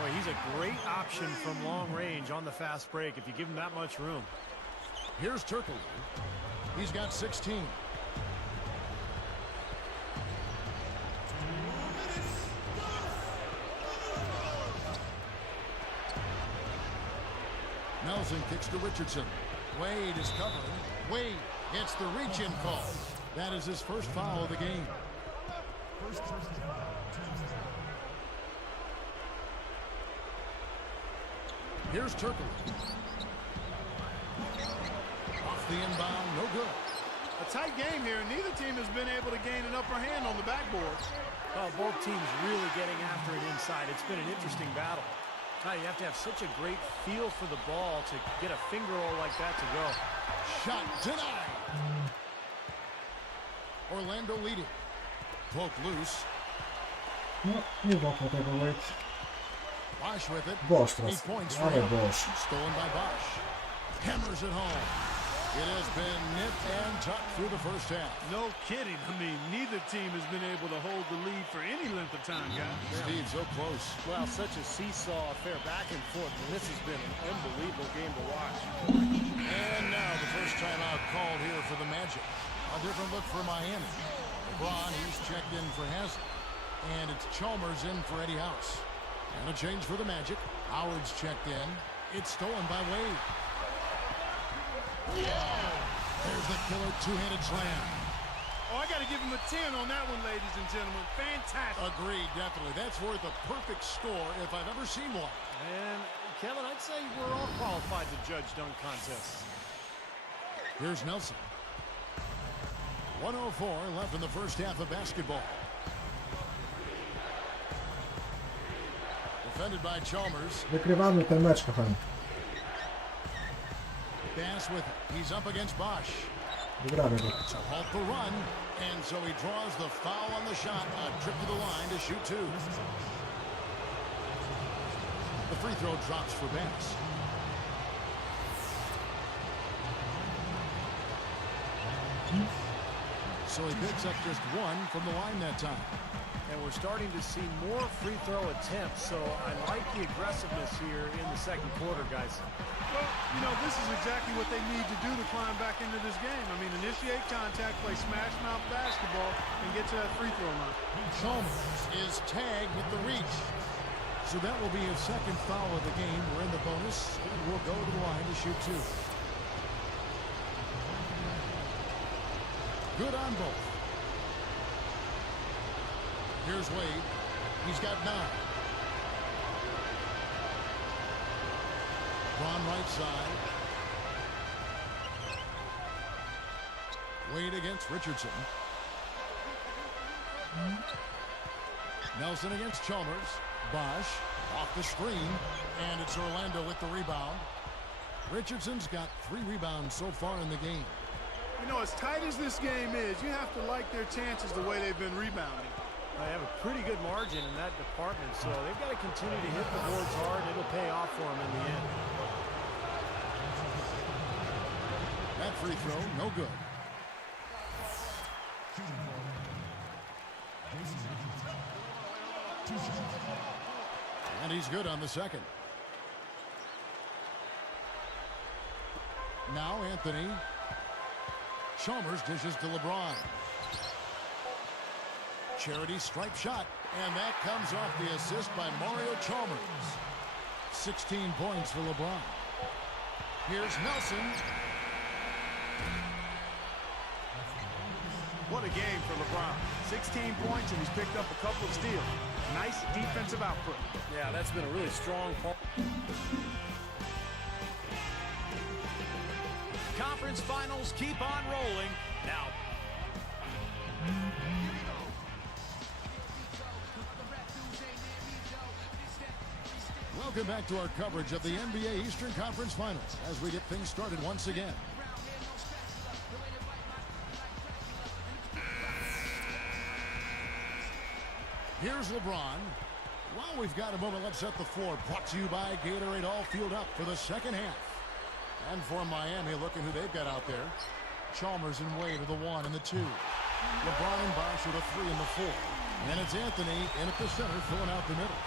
Boy, he's a great option from long range on the fast break if you give him that much room. Here's Turkoglu. He's got 16. Nelson kicks to Richardson. Wade is covering. Wade gets the reach-in call. That is his first foul of the game. Here's Turkoglu. Off the inbound, no good. A tight game here, and neither team has been able to gain an upper hand on the backboard. Well, both teams really getting after it inside. It's been an interesting battle. You have to have such a great feel for the ball to get a finger roll like that to go. Shot denied. Orlando leading. Poke loose. No, nie wokół tego wait. Bosh with it. Bosh 8 teraz. points for Ale him. Bosh. Stolen by Bosh. Hammers it home. It has been nipped and tucked through the first half. No kidding. I mean, neither team has been able to hold the lead for any length of time, guys. Steve, so close. Well, such a seesaw affair back and forth. And this has been an unbelievable game to watch. And now the first timeout called here for the Magic. A different look for Miami. LeBron, he's checked in for Haslam. And it's Chalmers in for Eddie House. And a change for the Magic. Howard's checked in. It's stolen by Wade. There's the killer two-handed slam. Oh, I got to give him a 10 on that one, ladies and gentlemen. Fantastic. Agreed, definitely. That's worth a perfect score if I've ever seen one. And, Kevin, I'd say we're all qualified to judge dunk contests. Here's Nelson. 1:04 left in the first half of basketball. Defended by Chalmers. Wygrywamy ten mecz, kochani. Bass with it. He's up against Bosh. Wygramy go. To halt the run, and so he draws the foul on the shot. A trip to the line to shoot 2. The free throw drops for Bass. So he picks up just 1 from the line that time. And we're starting to see more free throw attempts, so I like the aggressiveness here in the second quarter, guys. Well, you know, this is exactly what they need to do to climb back into this game. I mean, initiate contact, play smash mouth basketball, and get to that free throw line. Chalmers is tagged with the reach. So that will be his second foul of the game. We're in the bonus. We'll go to the line to shoot 2. Good on both. Here's Wade. He's got 9. Ron right side. Wade against Richardson. Nelson against Chalmers. Bosh off the screen. And it's Orlando with the rebound. Richardson's got 3 rebounds so far in the game. You know, as tight as this game is, you have to like their chances the way they've been rebounding. I have a pretty good margin in that department, so they've got to continue to hit the boards hard. It'll pay off for them in the end. That free throw, no good. And he's good on the second. Now Anthony. Chalmers dishes to LeBron. Charity stripe shot, and that comes off the assist by Mario Chalmers. 16 points for LeBron. Here's Nelson. What a game for LeBron. 16 points, and he's picked up a couple of steals. Nice defensive output. Yeah, that's been a really strong part. Conference finals keep on rolling. Now, welcome back to our coverage of the NBA Eastern Conference Finals as we get things started once again. Here's LeBron. While we've got a moment, let's set the floor. Brought to you by Gatorade All Fueled Up for the second half. And for Miami, look at who they've got out there. Chalmers and Wade are the 1 and the 2. LeBron and Bosh are the 3 and the 4. And it's Anthony in at the center, filling out the middle.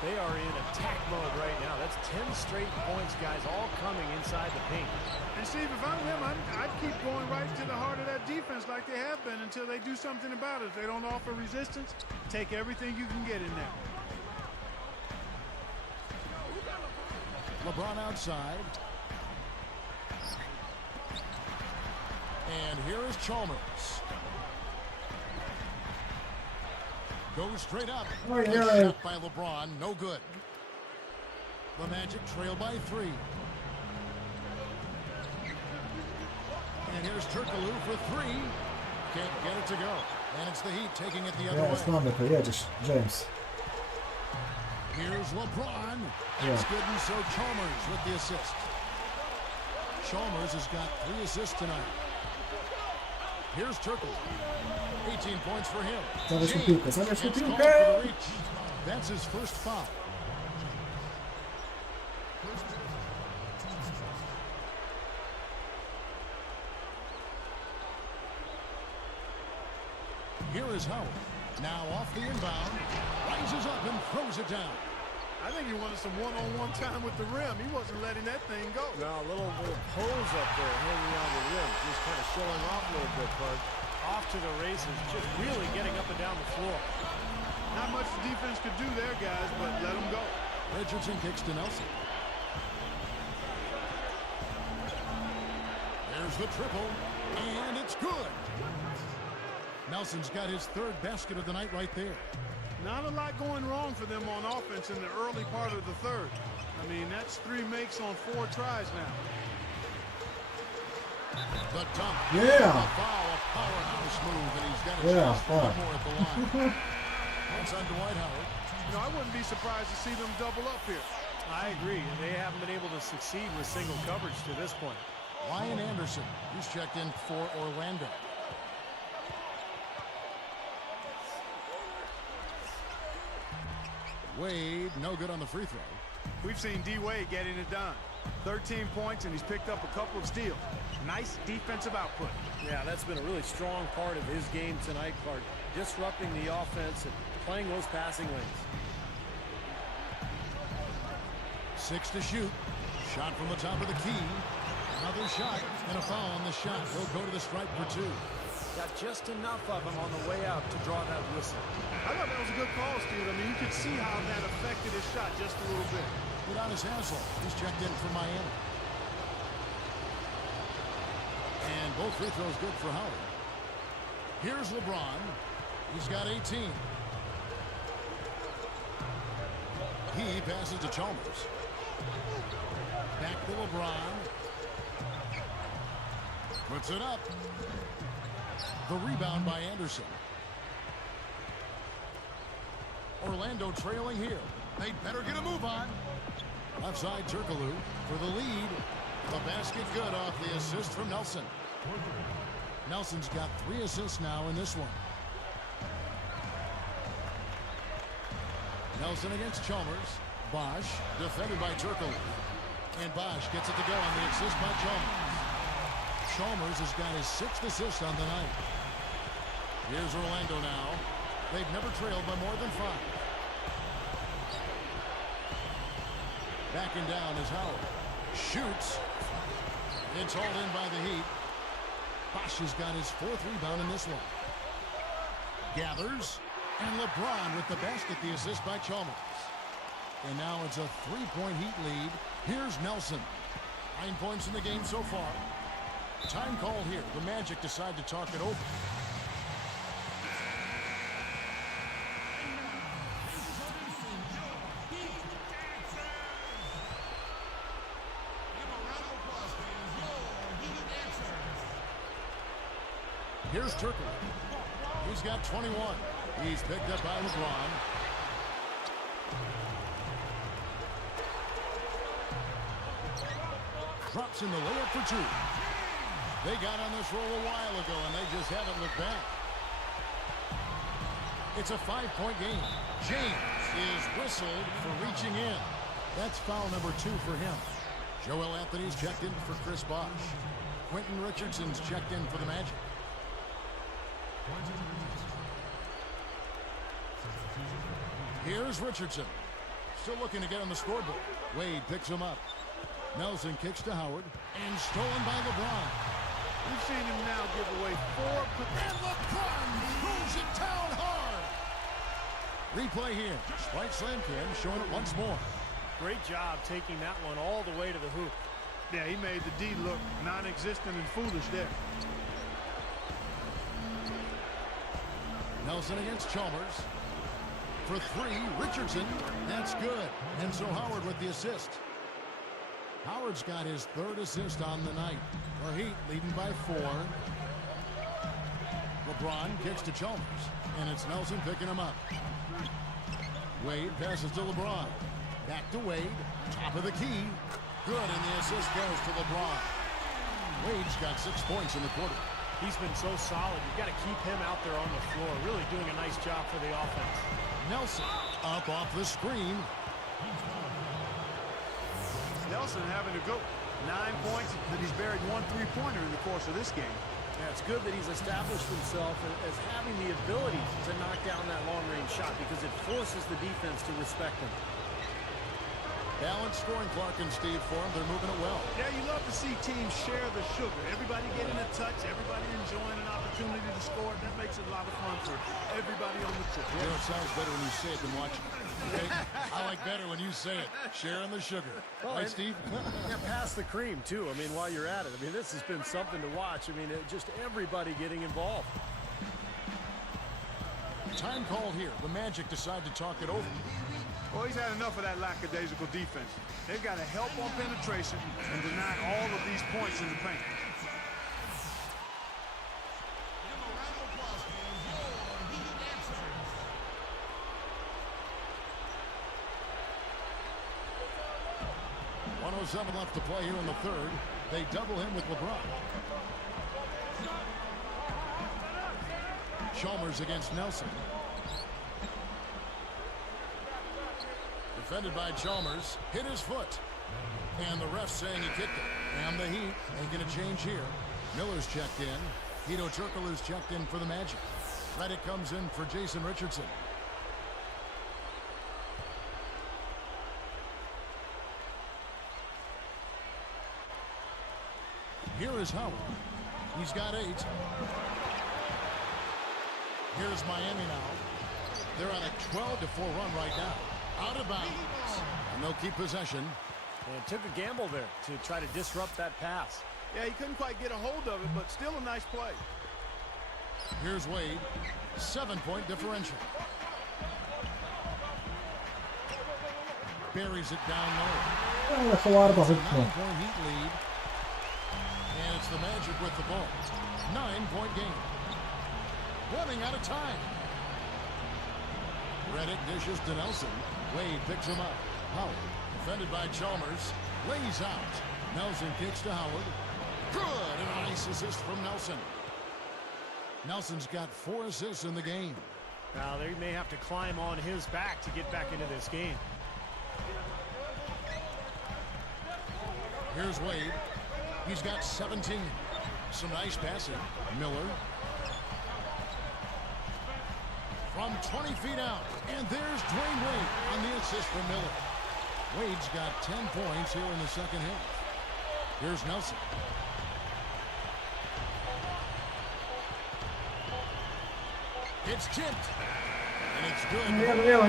They are in attack mode right now. That's 10 straight points, guys, all coming inside the paint. And Steve, if I'm him, I'd keep going right to the heart of that defense like they have been until they do something about it. If they don't offer resistance, take everything you can get in there. LeBron outside. And here is Chalmers. Goes straight up. Oh, yeah. Good shot by LeBron. No good. The Magic trail by 3. And here's Turkoglu for 3. Can't get it to go. And it's the Heat taking it the other way. It's not Nico, yeah, just James. Here's LeBron. Yeah. It's good, and so Chalmers with the assist. Chalmers has got 3 assists tonight. Here's Turkoglu. 18 points for him. Zamiast James piłkę, zamiast gets called piłkę! for the reach. That's his first foul. Here is Howard. Now off the inbound. Rises up and throws it down. I think he wanted some one-on-one time with the rim. He wasn't letting that thing go. No, a little pose up there hanging on the rim. Just kind of showing off a little bit, Bud. Off to the races, just really getting up and down the floor. Not much the defense could do there, guys, but let him go. Richardson kicks to Nelson. There's the triple, and it's good. Nelson's got his 3rd basket of the night right there. Not a lot going wrong for them on offense in the early part of the 3rd. I mean, that's 3 makes on 4 tries now. The dunk. Yeah. A foul, a powerhouse move, and he's got a chance for one more at the line. That's on Dwight Howard. You know, I wouldn't be surprised to see them double up here. I agree. They haven't been able to succeed with single coverage to this point. Ryan Anderson, he's checked in for Orlando. Wade, no good on the free throw. We've seen D-Wade getting it done. 13 points, and he's picked up a couple of steals. Nice defensive output. Yeah, that's been a really strong part of his game tonight, Clark. Disrupting the offense and playing those passing lanes. 6 to shoot. Shot from the top of the key. Another shot and a foul on the shot. He'll go to the stripe for 2. Got just enough of him on the way out to draw that whistle. I thought that was a good call, Steve. I mean, you could see how that affected his shot just a little bit. Udonis Haslem, he's checked in for Miami. And both free throws good for Howard. Here's LeBron. He's got 18. He passes to Chalmers. Back to LeBron. Puts it up. The rebound by Anderson. Orlando trailing here. They'd better get a move on. Left side, Turkoglu for the lead. The basket good off the assist from Nelson. Nelson's got 3 assists now in this one. Nelson against Chalmers. Bosch defended by Turkle. And Bosch gets it to go on the assist by Chalmers. Chalmers has got his 6th assist on the night. Here's Orlando now. They've never trailed by more than 5. Backing down is Howard. Shoots. It's hauled in by the Heat. Bosch has got his 4th rebound in this one. Gathers. And LeBron with the basket, the assist by Chalmers. And now it's a 3-point Heat lead. Here's Nelson. 9 points in the game so far. Time called here. The Magic decide to talk it over. Here's Turkle. He's got 21. He's picked up by LeBron. Drops in the layup for 2. They got on this roll a while ago, and they just haven't looked back. It's a 5-point game. James is whistled for reaching in. That's foul number 2 for him. Joel Anthony's checked in for Chris Bosch. Quentin Richardson's checked in for the Magic. Here's Richardson. Still looking to get on the scoreboard. Wade picks him up. Nelson kicks to Howard. And stolen by LeBron. We've seen him now give away 4. And LeBron moves it down hard. Replay here. Spike slam cam showing it once more. Great job taking that one all the way to the hoop. Yeah, he made the D look non-existent and foolish there. Nelson against Chalmers. For 3, Richardson. That's good. And so Howard with the assist. Howard's got his 3rd assist on the night. The Heat leading by 4. LeBron kicks to Chalmers. And it's Nelson picking him up. Wade passes to LeBron. Back to Wade. Top of the key. Good, and the assist goes to LeBron. Wade's got 6 points in the quarter. He's been so solid. You've got to keep him out there on the floor. Really doing a nice job for the offense. Nelson up off the screen. Nelson having to go 9 points, but he's buried 1 3-pointer in the course of this game. Yeah, it's good that he's established himself as having the ability to knock down that long-range shot because it forces the defense to respect him. Balanced scoring, Clark and Steve for him. They're moving it well. Yeah, you love to see teams share the sugar. Everybody getting a touch, everybody enjoying an opportunity to score. That makes it a lot of fun for everybody on the court. You know, it sounds better when you say it than watching it. Okay? I like better when you say it. Sharing the sugar. Well, right, Steve? Yeah, pass the cream, too. I mean, while you're at it. I mean, this has been something to watch. I mean, just everybody getting involved. Time called here. The Magic decide to talk it over. Well, he's had enough of that lackadaisical defense. They've got to help on penetration and deny all of these points in the paint. .107 left to play here in the 3rd. They double him with LeBron. Chalmers against Nelson. Defended by Chalmers, hit his foot. And the ref saying he kicked it. And the Heat ain't going to change here. Miller's checked in. Hedo Turkoglu's checked in for the Magic. Reddick comes in for Jason Richardson. Here is Howard. He's got 8. Here's Miami now. They're on a 12-4 run right now. Out of bounds. And they'll keep possession. And took a gamble there to try to disrupt that pass. Yeah, he couldn't quite get a hold of it, but still a nice play. Here's Wade. 7-point differential. Buries it down low. That's a lot of a hook. 9-point Heat lead. And it's the Magic with the ball. 9-point game. Running out of time. Reddick dishes to Nelson. Wade picks him up. Howard, defended by Chalmers, lays out. Nelson kicks to Howard. Good, and a nice assist from Nelson. Nelson's got 4 assists in the game. Now they may have to climb on his back to get back into this game. Here's Wade. He's got 17. Some nice passing. Miller. From 20 feet out. And there's Dwayne Wade on the assist for Miller. Wade's got 10 points here in the second half. Here's Nelson. It's tipped. And it's good.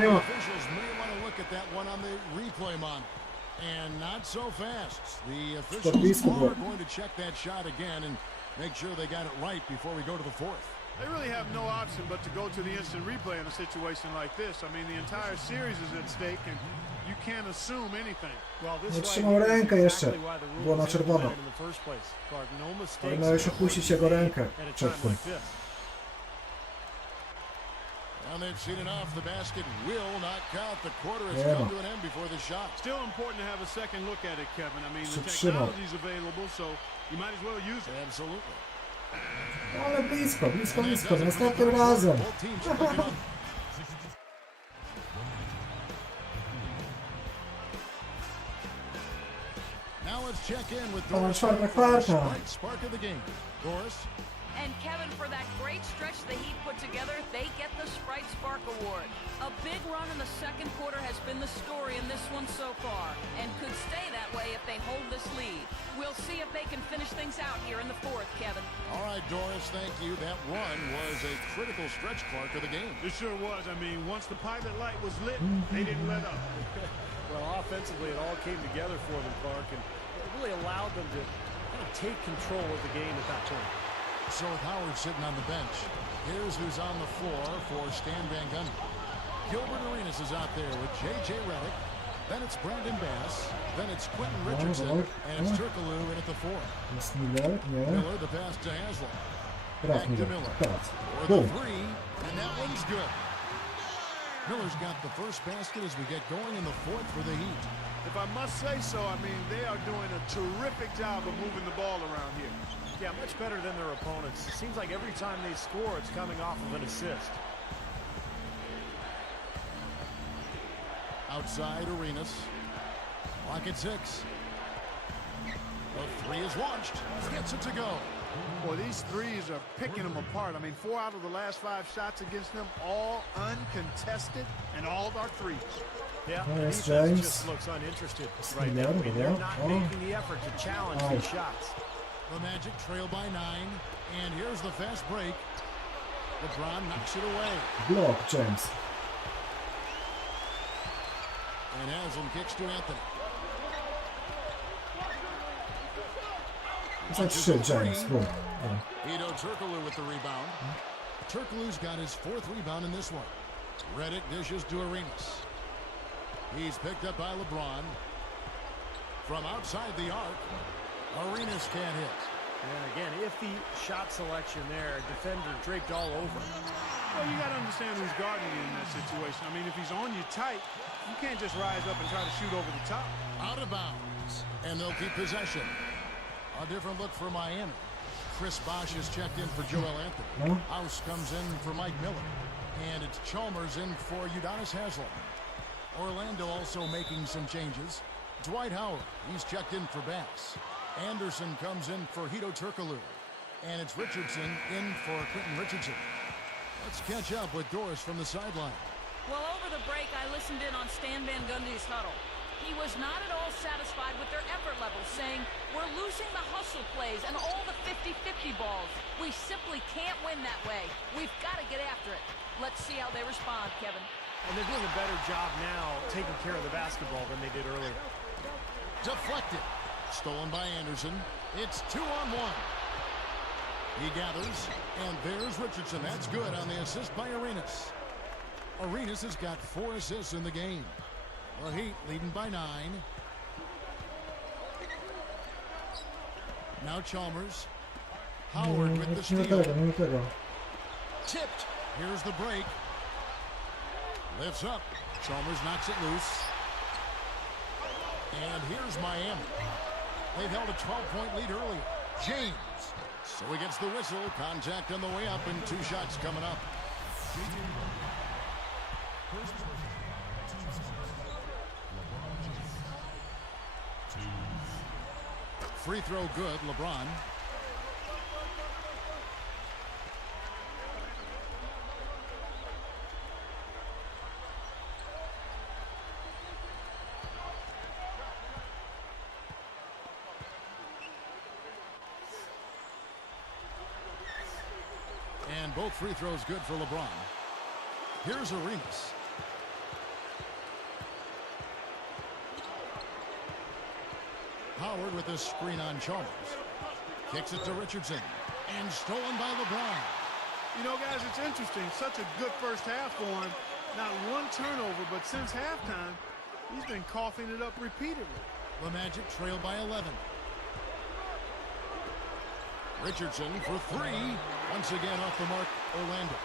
The officials may want to look at that one on the replay monitor. And not so fast. The officials are going to check that shot again and make sure they got it right before we go to the fourth. They really have no option but to go to the instant replay in a situation like this. I mean, the entire series is at stake, and you can't assume anything. Well, this Trzymał rękę jeszcze. Było na czerwono. Ale miał już opuścić jego rękę przed tym. And they've seen enough. The basket will not count. The quarter has come to an end before the shot. Still important to have a second look at it, Kevin. I mean, the technology is available, so you might as well use it. Absolutely. Ale blisko. Następnym razem. Now let's check in with Doris. Czwarta kwarta. Spark of the game. Doris. And Kevin, for that great stretch the Heat put together, they get the Sprite Spark Award. A big run in the second quarter has been the story in this one so far, and could stay that way if they hold this lead. We'll see if they can finish things out here in the fourth, Kevin. All right, Doris, thank you. That run was a critical stretch, Clark, of the game. It sure was. I mean, once the pilot light was lit, they didn't let up. Well, offensively, it all came together for them, Clark, and it really allowed them to kind of take control of the game at that point. So with Howard sitting on the bench, here's who's on the floor for Stan Van Gundy. Gilbert Arenas is out there with J.J. Redick. Then it's Brandon Bass. Then it's Quentin Richardson. And it's Turkoglu in at the four. Miller, the pass to Haslam. Back to Miller. For the three, and that one's good. Miller's got the first basket as we get going in the fourth for the Heat. If I must say so, I mean, they are doing a terrific job of moving the ball around here. Yeah, much better than their opponents. It seems like every time they score, it's coming off of an assist. Outside Arenas. Clock at 6. The three is launched. Gets it to go. Boy, these threes are picking them apart. I mean, 4 out of the last 5 shots against them, all uncontested, and all of our threes. Yeah, Nice, the defense James. just looks uninterested right now. I mean, they're not making the effort to challenge these shots. The Magic trail by 9, and here's the fast break. LeBron knocks it away. Block, James. And Haslam kicks to Anthony. It's like shit, James. Boom. Hedo Turkoglu with the rebound. Turkoglu's got his 4th rebound in this one. Redick dishes to Arenas. He's picked up by LeBron. From outside the arc, Arenas can't hit. And again, if the shot selection there, defender draped all over. Well, you got to understand who's guarding you in that situation. I mean, if he's on you tight, you can't just rise up and try to shoot over the top. Out of bounds, and they'll keep possession. A different look for Miami. Chris Bosh is checked in for Joel Anthony. House comes in for Mike Miller. And it's Chalmers in for Udonis Haslam. Orlando also making some changes. Dwight Howard, he's checked in for Bass. Anderson comes in for Hedo Turkoglu. And it's Richardson in for Quentin Richardson. Let's catch up with Doris from the sideline. Well, over the break, I listened in on Stan Van Gundy's huddle. He was not at all satisfied with their effort levels, saying, we're losing the hustle plays and all the 50-50 balls. We simply can't win that way. We've got to get after it. Let's see how they respond, Kevin. And they're doing a better job now taking care of the basketball than they did earlier. Deflected. Stolen by Anderson. It's 2-on-1. He gathers, and there's Richardson. That's good on the assist by Arenas. Arenas has got 4 assists in the game. The Heat leading by 9. Now Chalmers. Howard with the steal. Tipped. Here's the break. Lifts up. Chalmers knocks it loose. And here's Miami. They've held a 12-point lead earlier. James. So he gets the whistle. Contact on the way up and 2 shots coming up. Free throw good, LeBron. And both free throws good for LeBron. Here's Arenas. Howard with a screen on Chalmers. Kicks it to Richardson. And stolen by LeBron. You know, guys, it's interesting. Such a good first half for him. Not one turnover, but since halftime, he's been coughing it up repeatedly. The Magic trail by 11. Richardson for three. Once again off the mark, Orlando.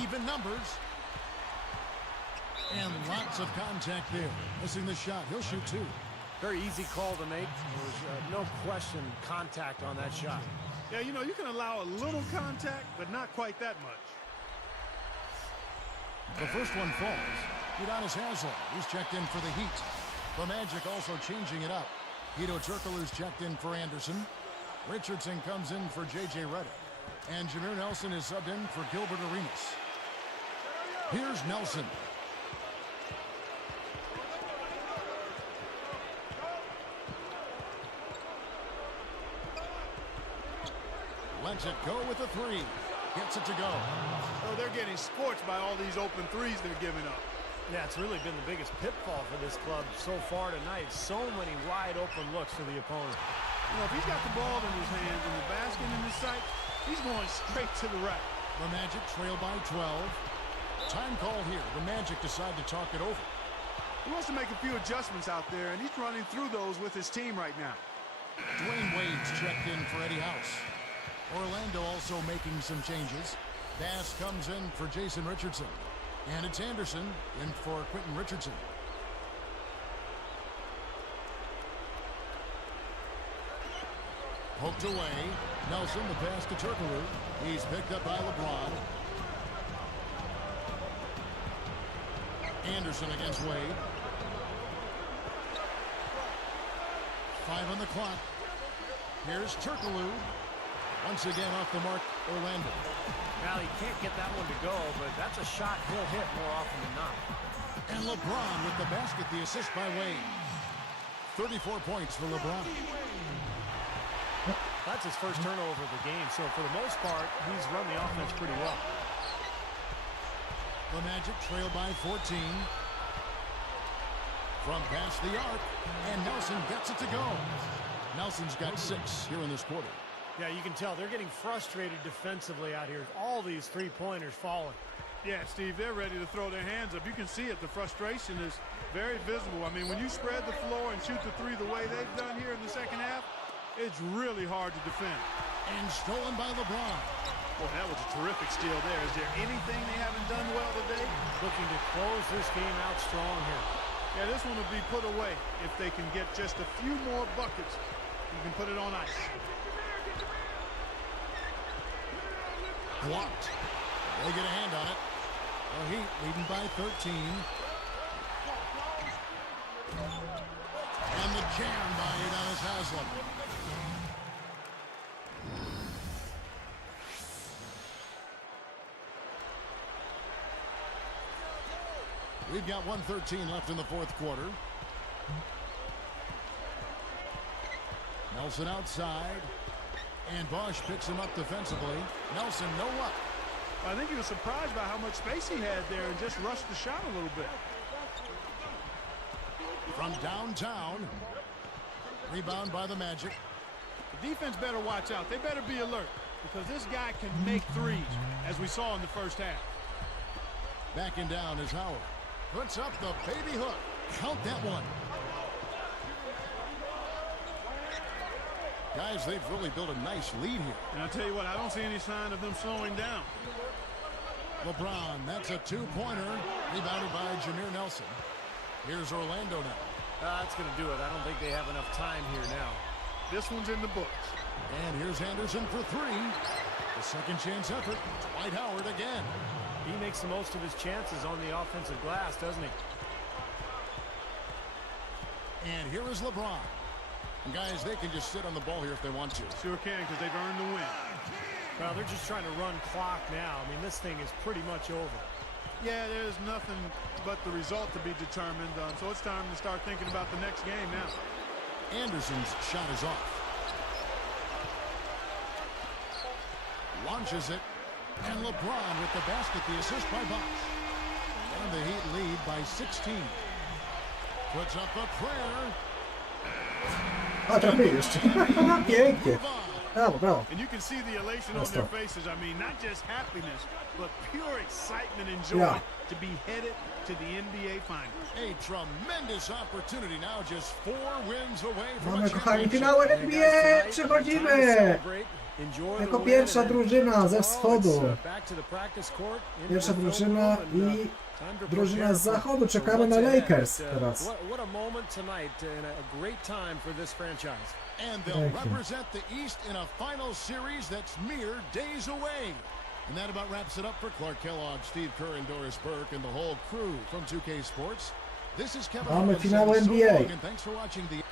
Even numbers. And lots of contact there. Missing the shot. He'll shoot two. Very easy call to make. There was no question contact on that shot. Yeah, you know, you can allow a little contact, but not quite that much. The first one falls. Udonis Haslem. He's checked in for the Heat. The Magic also changing it up. Guido Turkoglu's checked in for Anderson. Richardson comes in for J.J. Redick. And Jameer Nelson is subbed in for Gilbert Arenas. Here's Nelson. Lets it go with a three. Gets it to go. Oh, they're getting scorched by all these open threes they're giving up. Yeah, it's really been the biggest pitfall for this club so far tonight. So many wide open looks for the opponent. You know, if he's got the ball in his hands and the basket in his sight, he's going straight to the rack. The Magic trail by 12. Time called here. The Magic decide to talk it over. He wants to make a few adjustments out there, and he's running through those with his team right now. Dwayne Wade's checked in for Eddie House. Orlando also making some changes. Bass comes in for Jason Richardson. And it's Anderson in for Quentin Richardson. Poked away. Nelson, the pass to Turkoglu. He's picked up by LeBron. Anderson against Wade. 5 on the clock. Here's Turkoglu. Once again off the mark, Orlando. Now, he can't get that one to go, but that's a shot he'll hit more often than not. And LeBron with the basket, the assist by Wade. 34 points for LeBron. That's his first turnover of the game, so for the most part, he's run the offense pretty well. The Magic trail by 14. From past the arc, and Nelson gets it to go. Nelson's got 6 here in this quarter. Yeah, you can tell they're getting frustrated defensively out here. All these three-pointers falling. Yeah, Steve, they're ready to throw their hands up. You can see it. The frustration is very visible. I mean, when you spread the floor and shoot the three the way they've done here in the second half, it's really hard to defend. And stolen by LeBron. Well, that was a terrific steal there. Is there anything they haven't done well today? Looking to close this game out strong here. Yeah, this one will be put away. If they can get just a few more buckets, you can put it on ice. Blocked. They get a hand on it. The Heat leading by 13. And the jam by Udonis Haslem. We've got 1:13 left in the fourth quarter. Nelson outside. And Bosch picks him up defensively. Nelson, no luck. I think he was surprised by how much space he had there and just rushed the shot a little bit. From downtown. Rebound by the Magic. The defense better watch out. They better be alert because this guy can make threes, as we saw in the first half. Backing down is Howard. Puts up the baby hook. Count that one. Guys, they've really built a nice lead here. And I'll tell you what, I don't see any sign of them slowing down. LeBron, that's a two-pointer. Rebounded by Jameer Nelson. Here's Orlando now. That's going to do it. I don't think they have enough time here now. This one's in the books. And here's Anderson for three. The second chance effort. Dwight Howard again. He makes the most of his chances on the offensive glass, doesn't he? And here is LeBron. And guys, they can just sit on the ball here if they want to. Sure can, because they've earned the win. Well, they're just trying to run clock now. I mean, this thing is pretty much over. Yeah, there's nothing but the result to be determined. So it's time to start thinking about the next game now. Anderson's shot is off. Launches it. And LeBron with the basket, the assist by Box. And the Heat lead by 16. Puts up a prayer. A trafił jeszcze. Pięknie. Brawo, brawo. And you can see the elation on their faces. I mean, not just happiness, but pure excitement and joy to be headed to the NBA Finals. A tremendous opportunity now, just 4 wins away from Mamy, kochani, finały NBA! Przechodzimy! Jako pierwsza drużyna ze wschodu. Pierwsza drużyna i drużyna z zachodu. Czekamy na Lakers teraz. And they'll represent the East in a final series that's mere days away. And that about wraps it up for Clark Kellogg, Steve Kerr, and Doris Burke, and the whole crew from 2K Sports. This is Kevin. Mamy finały NBA. And thanks for watching the.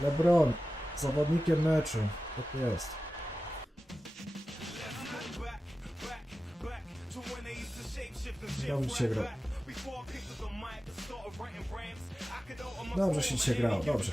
LeBron, zawodnikiem meczu. Tak jest. Dobrze się grał. Dobrze się dzisiaj grało, dobrze.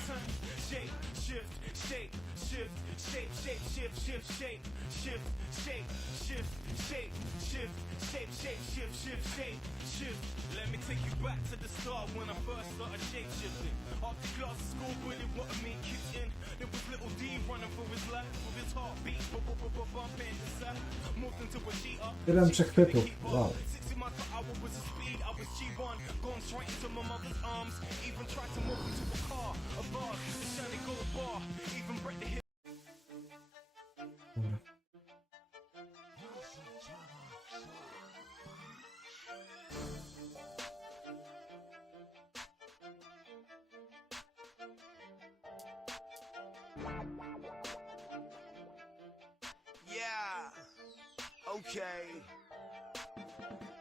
Let me take you back to the start when I first started shape-shifting. After class at school, really wanted me kicked in. There was little D running for his life with his heartbeat, bumping inside. Moved into a G-up. Tyle przechwytów, wow. 60 miles per hour was the speed. I was G1, going straight into my mother's arms. Even tried to move into a car, a bar, a shiny gold bar. Even break the hip. Yeah, okay.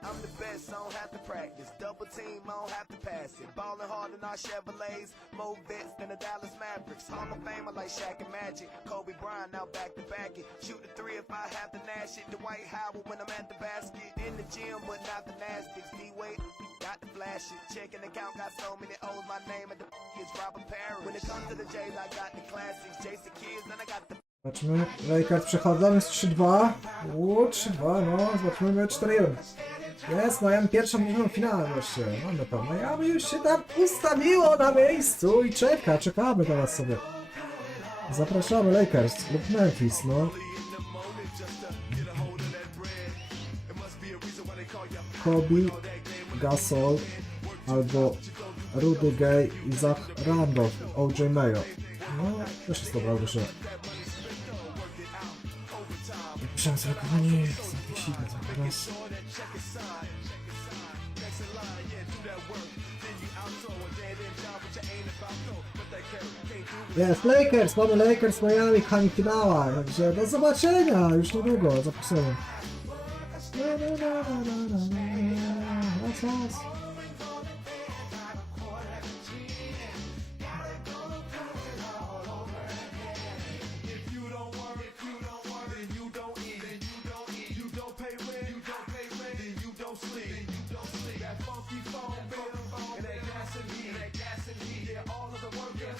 I'm the best, I don't have to practice. Double team, I don't have to pass it. Ballin' hard in our Chevrolets, more vets than the Dallas Mavericks. Hall of Famer like Shaq and Magic. Kobe Bryant now back to back it. Shoot the 3 if I have to nash it. Dwight Howard when I'm at the basket. In the gym, but not the Nastics. D-Wade, got to flash it. Checking account, got so many O's. My name at the is Robert Parrish. When it comes to the J's, I got the classics. Jason Kids, then I got the. Zobaczmy, Lakers przechodzą, jest 3-2. 3-2, no, zobaczmy, 4-1. Jest, Miami pierwszą drużyną w finale wreszcie. Mamy to. Miami już się tam ustawiło na miejscu i czekamy teraz sobie. Zapraszamy Lakers lub Memphis, no. Kobe, Gasol albo Rudy Gay i Zach Randolph, OJ Mayo. No, też jest dobra drużyna. Piszę sobie, kochani, zapisimy to teraz. Jest Lakers, mamy Lakers Miami, kochani, finała, także do zobaczenia już niedługo, zapisamy.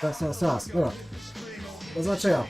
Raz. Raz, dobra. Do zobaczenia.